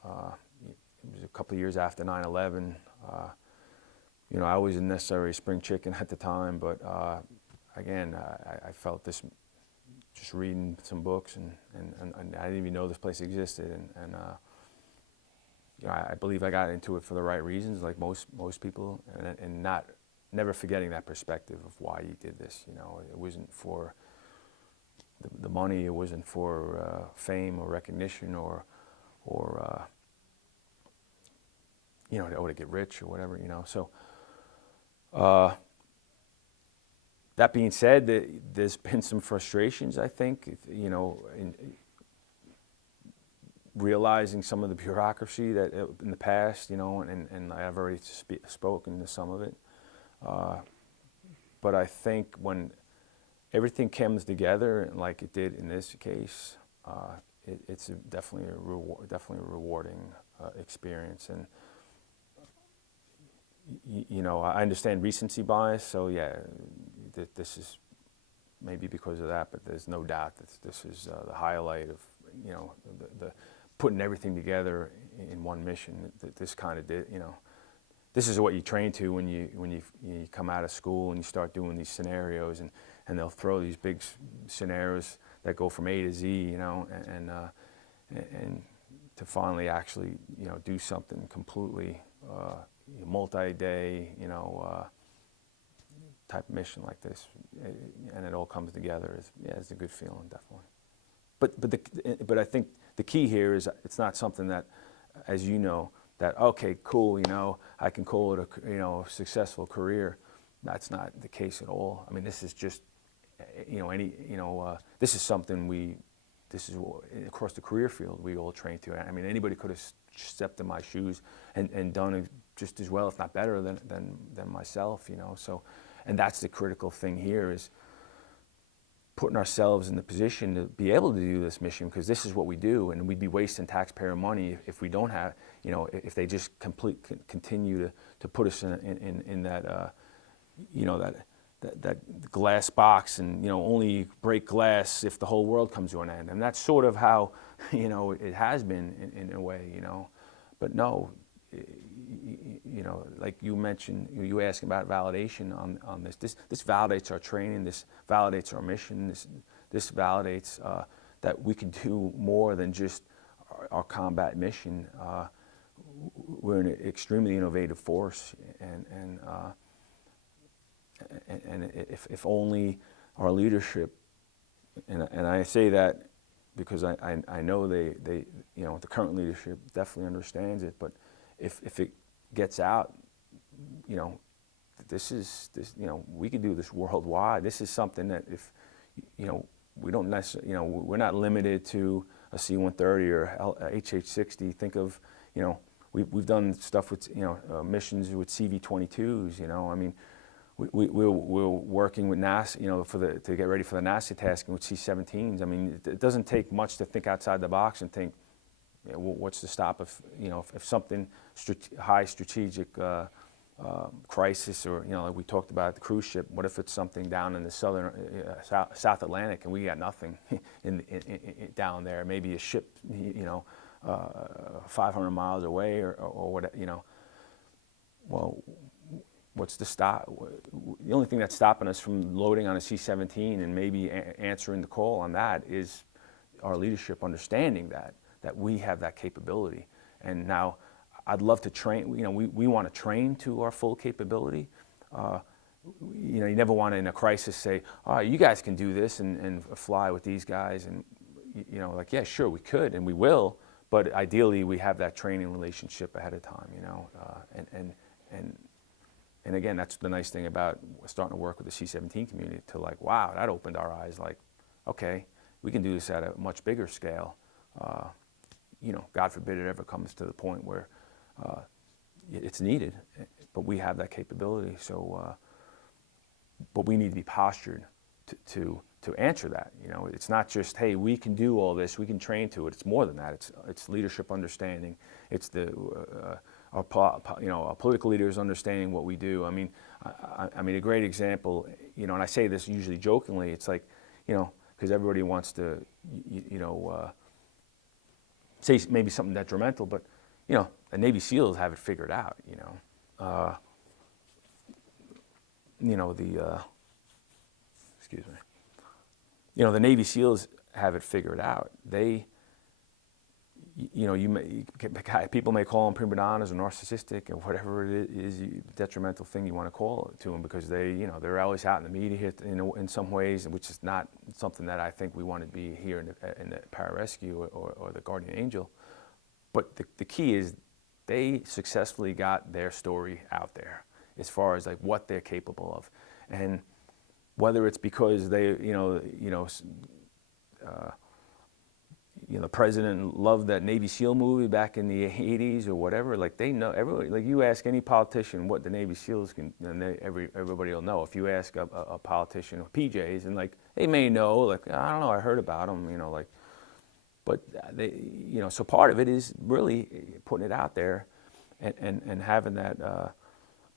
It was a couple of years after 9/11. You know, I wasn't necessarily a spring chicken at the time, but again, I felt this just reading some books, and I didn't even know this place existed, and you know, I believe I got into it for the right reasons, like most people, and never forgetting that perspective of why you did this. You know, it wasn't for the money, it wasn't for fame or recognition or you know, to get rich or whatever, you know. So that being said, there's been some frustrations, I think, you know, in realizing some of the bureaucracy that in the past, you know, and I've already spoken to some of it. But I think when everything comes together, like it did in this case, it's definitely a rewarding experience. And you know, I understand recency bias, so yeah, this is maybe because of that, but there's no doubt that this is the highlight of, you know, the putting everything together in one mission. That this kind of did, you know, this is what you train to when you come out of school and you start doing these scenarios, and they'll throw these big scenarios that go from A to Z, you know, and to finally actually, you know, do something completely multi-day, you know, type of mission like this, and it all comes together. It's a good feeling, definitely. But I think the key here is it's not something that, as you know, that okay, cool, you know, I can call it a successful career. That's not the case at all. I mean, this is just, you know, this is something this is across the career field we all train to. I mean, anybody could have stepped in my shoes and done it just as well, if not better than myself, you know. So, and that's the critical thing here, is putting ourselves in the position to be able to do this mission, because this is what we do, and we'd be wasting taxpayer money if we don't have, you know, if they just continue to put us in that you know, that glass box, and, you know, only break glass if the whole world comes to an end. And that's sort of how, you know, it has been in a way, you know. But no, you know, like you mentioned, you asked about validation on this. This validates our training. This validates our mission. This validates that we can do more than just our combat mission. We're an extremely innovative force, and if only our leadership, and I say that because I know they you know, the current leadership definitely understands it, but if it gets out, you know, this, you know, we could do this worldwide. This is something that, if, you know, we don't necessarily, you know, we're not limited to a C-130 or a HH-60. Think of, you know, we've done stuff with, you know, missions with CV-22s, you know. I mean, we're working with NASA, you know, to get ready for the NASA tasking with C-17s. I mean, it doesn't take much to think outside the box and think, you know, what's to stop if, you know, if something high strategic crisis, or, you know, like we talked about the cruise ship, what if it's something down in the South Atlantic and we got nothing down there? Maybe a ship, you know, 500 miles away, or what, you know. Well, what's the stop? The only thing that's stopping us from loading on a C-17 and maybe answering the call on that is our leadership understanding that we have that capability. And now I'd love to train, you know, we want to train to our full capability. You know, you never want to, in a crisis, say, oh, you guys can do this and fly with these guys. And, you know, like, yeah, sure, we could and we will, but ideally we have that training relationship ahead of time, you know. And again, that's the nice thing about starting to work with the C-17 community, to like, wow, that opened our eyes, like, okay, we can do this at a much bigger scale. You know, God forbid it ever comes to the point where it's needed, but we have that capability. So, but we need to be postured to answer that. You know, it's not just, hey, we can do all this, we can train to it. It's more than that. It's leadership understanding. It's the you know, our political leaders understanding what we do. I mean, I mean, a great example, you know, and I say this usually jokingly. It's like, you know, because everybody wants to, you know, say maybe something detrimental, but, you know, the Navy SEALs have it figured out. You know, you know, excuse me. You know, the Navy SEALs have it figured out. They, you know, people may call them prima donnas or narcissistic or whatever it is, detrimental thing you want to call it to them, because they, you know, they're always out in the media, you know, in some ways, which is not something that I think we want to be here in the pararescue or the guardian angel. But the key is they successfully got their story out there as far as like what they're capable of, and whether it's because they, you know, the president loved that Navy SEAL movie back in the 80s or whatever. Like, they know, everybody, like, you ask any politician what the Navy SEALs can, and everybody will know. If you ask a politician with PJs, and like, they may know, like, I don't know, I heard about them, you know, like, but they, you know, so part of it is really putting it out there and having that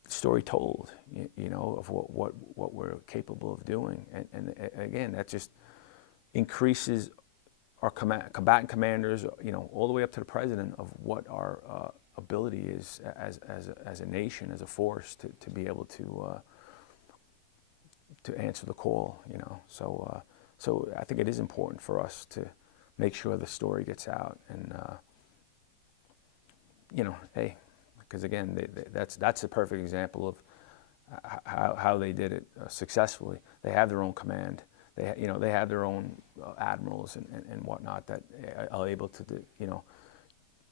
story told, you know, of what we're capable of doing. And again, that just increases our combatant commanders, you know, all the way up to the president, of what our ability is as a nation, as a force, to be able to answer the call, you know. So so I think it is important for us to make sure the story gets out, and you know, hey, because again, that's a perfect example of how they did it successfully. They have their own command. They, you know, they have their own admirals and whatnot that are able to do, you know,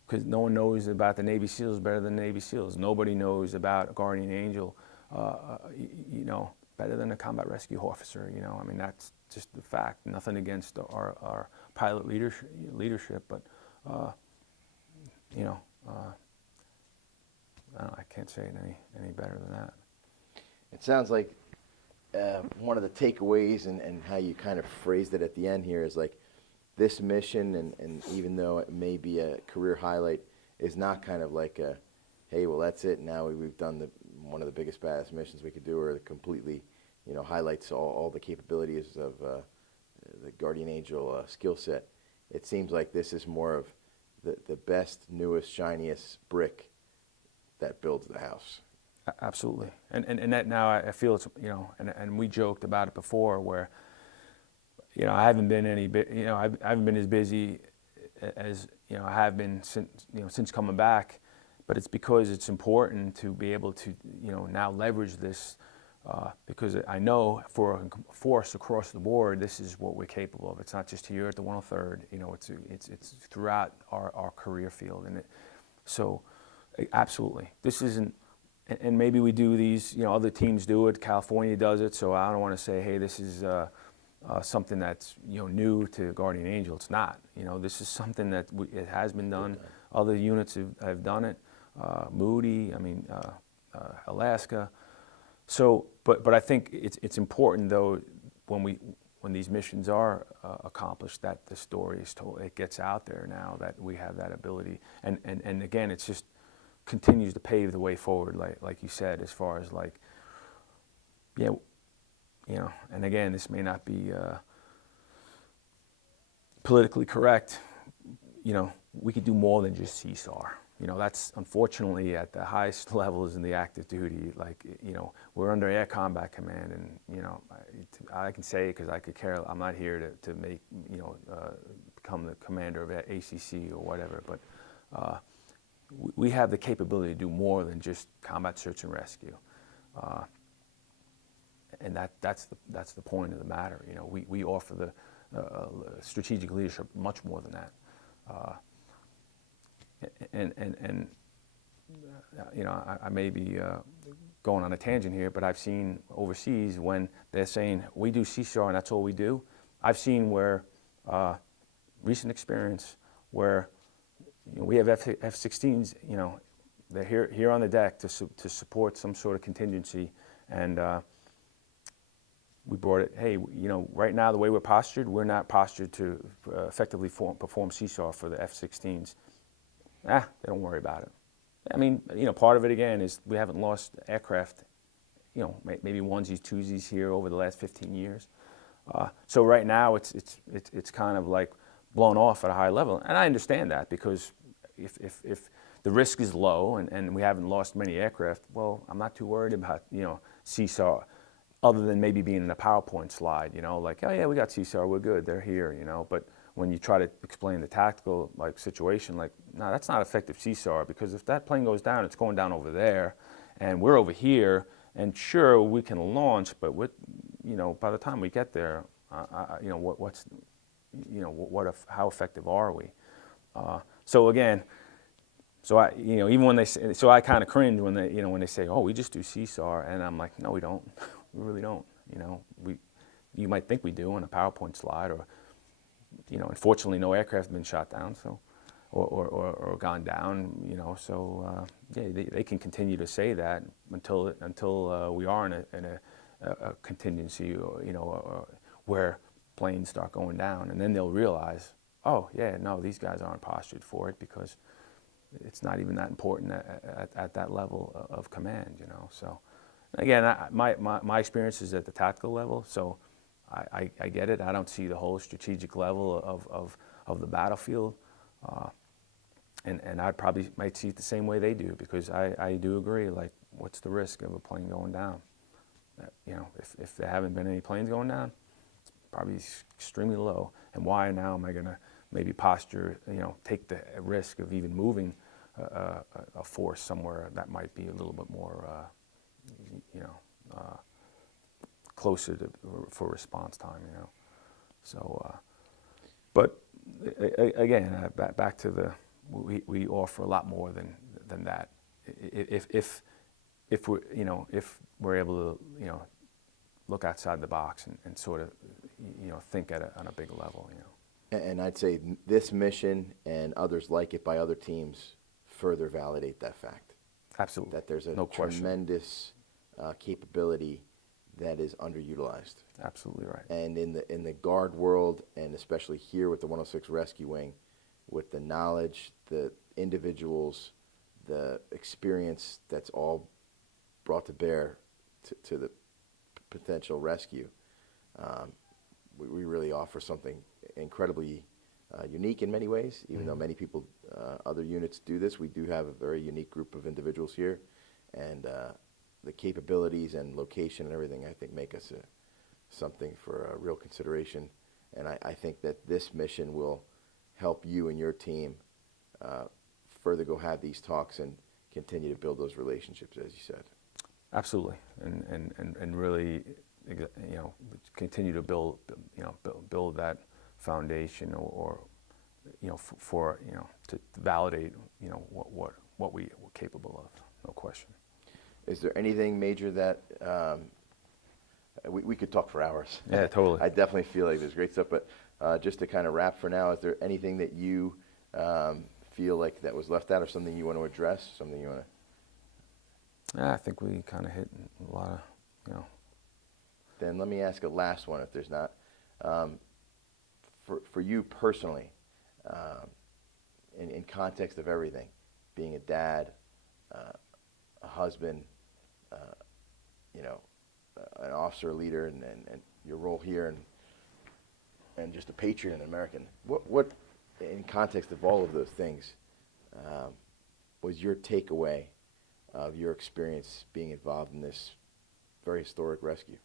because no one knows about the Navy SEALs better than the Navy SEALs. Nobody knows about a guardian angel, you know, better than a combat rescue officer. You know, I mean, that's just the fact. Nothing against our pilot leadership, but you know, I don't know, I can't say it any better than that. It sounds like one of the takeaways and how you kind of phrased it at the end here is like, this mission, and even though it may be a career highlight, is not kind of like a, hey, well, that's it, now we've done one of the biggest badass missions we could do, or completely, highlights all the capabilities of the Guardian Angel skill set. It seems like this is more of the best, newest, shiniest brick that builds the house. Absolutely, and that now I feel it's, and we joked about it before where, I haven't been I haven't been as busy as I have been since coming back, but it's because it's important to be able to now leverage this, because I know for a force across the board, this is what we're capable of. It's not just here at the 103rd, it's throughout our career field, and so absolutely, this isn't. And maybe we do these, other teams do it, California does it, so I don't want to say, hey, this is something that's new to Guardian Angel. It's not. This is something that it has been done. Other units have done it. Moody, Alaska. So, but I think it's important though when these missions are accomplished, that the story is told. It gets out there now that we have that ability, and again, it's just continues to pave the way forward, like you said, as far as and again, this may not be politically correct. We could do more than just CSAR. That's unfortunately at the highest levels in the active duty. We're under Air Combat Command, and I can say it because I could care. I'm not here to make become the commander of ACC or whatever, but. We have the capability to do more than just combat search and rescue, and that's the point of the matter. We offer the strategic leadership much more than that, I may be going on a tangent here, but I've seen overseas when they're saying we do CSAR and that's all we do. I've seen where recent experience where. We have F-16s, they're here on the deck to support some sort of contingency, and we brought it, hey, right now the way we're postured, we're not postured to effectively perform CSAR for the F-16s. They don't worry about it. Part of it again is we haven't lost aircraft, maybe onesies, twosies here over the last 15 years. So right now it's kind of like blown off at a high level. And I understand that because if the risk is low and we haven't lost many aircraft, well, I'm not too worried about, CSAR, other than maybe being in a PowerPoint slide, like, oh yeah, we got CSAR, we're good, they're here, but when you try to explain the tactical situation, no, that's not effective CSAR, because if that plane goes down, it's going down over there, and we're over here, and sure, we can launch, but by the time we get there, how effective are we? So again, even when they say, so I kind of cringe when they say, oh, we just do CSAR, and I'm like, no, we don't, we really don't. You might think we do on a PowerPoint slide, or unfortunately, no aircraft have been shot down, so or gone down, so they can continue to say that until we are in a contingency, where planes start going down, and then they'll realize, oh yeah, no, these guys aren't postured for it because it's not even that important at that level of command, So again, my experience is at the tactical level, so I get it. I don't see the whole strategic level of the battlefield, and I probably might see it the same way they do, because I do agree. What's the risk of a plane going down? If there haven't been any planes going down, probably extremely low. And why now am I going to maybe posture, take the risk of even moving a force somewhere that might be a little bit more, closer for response time, So, but again, back to we offer a lot more than that. If we're able to, look outside the box and sort of, think on a big level, And I'd say this mission and others like it by other teams further validate that fact. Absolutely. That there's a no question. tremendous capability that is underutilized. Absolutely right. And in the guard world, and especially here with the 106 Rescue Wing, with the knowledge, the individuals, the experience that's all brought to bear to the potential rescue, we really offer something incredibly unique in many ways. Even though many people, other units do this, we do have a very unique group of individuals here, and the capabilities and location and everything, I think, make us something for a real consideration. And I think that this mission will help you and your team further go have these talks and continue to build those relationships, as you said. Absolutely, and really, continue to build that foundation, or for to validate what we were capable of. No question. Is there anything major that we could talk for hours? Yeah, totally. I definitely feel like there's great stuff, but just to kind of wrap for now, is there anything that you feel like that was left out, or something you want to address, something you want to? I think we kind of hit a lot of, Then let me ask a last one, if there's not. For you personally, in context of everything, being a dad, a husband, an officer, a leader, and your role here, and just a patriot and an American, what in context of all of those things, was your takeaway of your experience being involved in this very historic rescue?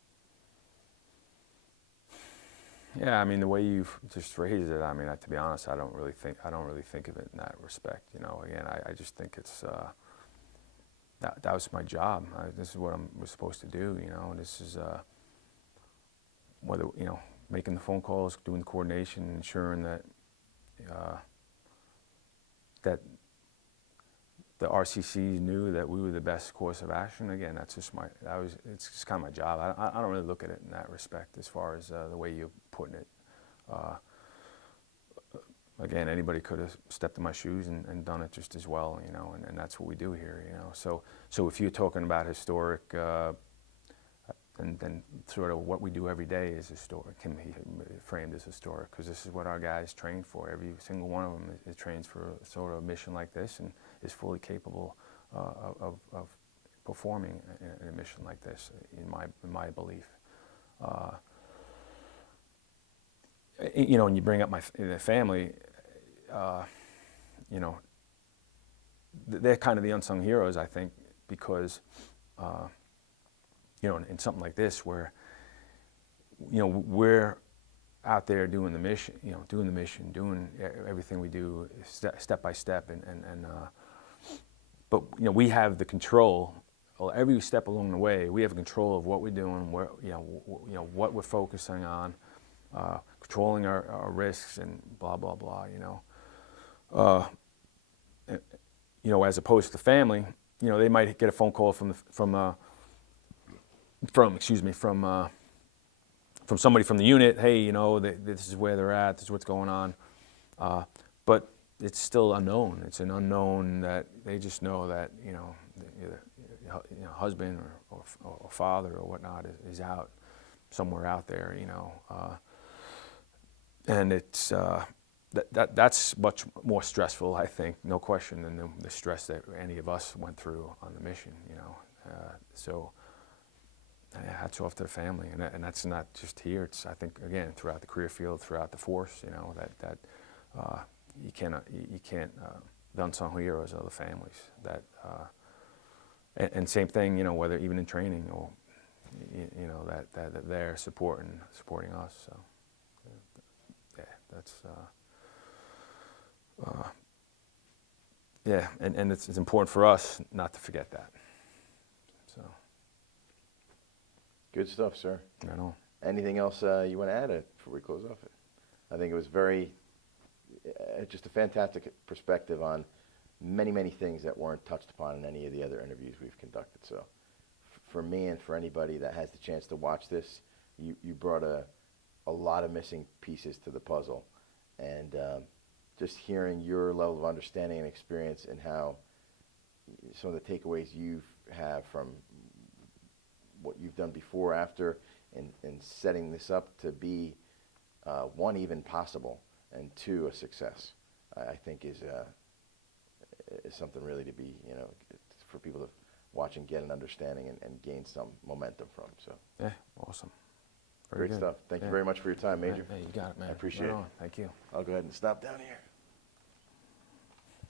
Yeah, I mean, the way you've just phrased it, I mean, to be honest, I don't really think of it in that respect. Again, I just think it's that was my job. This is what I was supposed to do. This is whether making the phone calls, doing the coordination, ensuring that that the RCC knew that we were the best course of action. Again, it's just kind of my job. I don't really look at it in that respect as far as the way you're putting it. Again, anybody could have stepped in my shoes and done it just as well, and that's what we do here, So if you're talking about historic, then sort of what we do every day is historic, can be framed as historic, because this is what our guys train for. Every single one of them is trained for sort of a mission like this, and is fully capable of performing in a mission like this, in my belief. And you bring up the family, they're kind of the unsung heroes, I think, because in something like this, where we're out there doing the mission, doing everything we do step by step, but we have the control. Well, every step along the way, we have control of what we're doing, where what we're focusing on, controlling our risks, and blah blah blah. As opposed to the family, they might get a phone call from somebody from the unit. Hey, this is where they're at. This is what's going on. But it's still unknown. It's an unknown that they just know that either husband or father or whatnot is out somewhere out there. And it's that's much more stressful, I think, no question, than the stress that any of us went through on the mission. So. Hats off to the family, and that's not just here. It's, I think, again, throughout the career field, throughout the force. That you can't the unsung heroes are the families. That and same thing, whether even in training or that they're supporting us. So yeah, that's and it's important for us not to forget that. So. Good stuff, sir. I know. Anything else you want to add before we close off it? I think it was just a fantastic perspective on many, many things that weren't touched upon in any of the other interviews we've conducted. So for me and for anybody that has the chance to watch this, you brought a lot of missing pieces to the puzzle. And just hearing your level of understanding and experience, and how some of the takeaways you have from what you've done before, after, and setting this up to be one, even possible, and two, a success, I think is something really to be, for people to watch. watch and get an understanding and gain some momentum from. So Yeah, awesome. great stuff. Thank you very much for your time, Major. Hey, you got it, man. I appreciate Right it. on. Thank you. I'll go ahead and stop down here.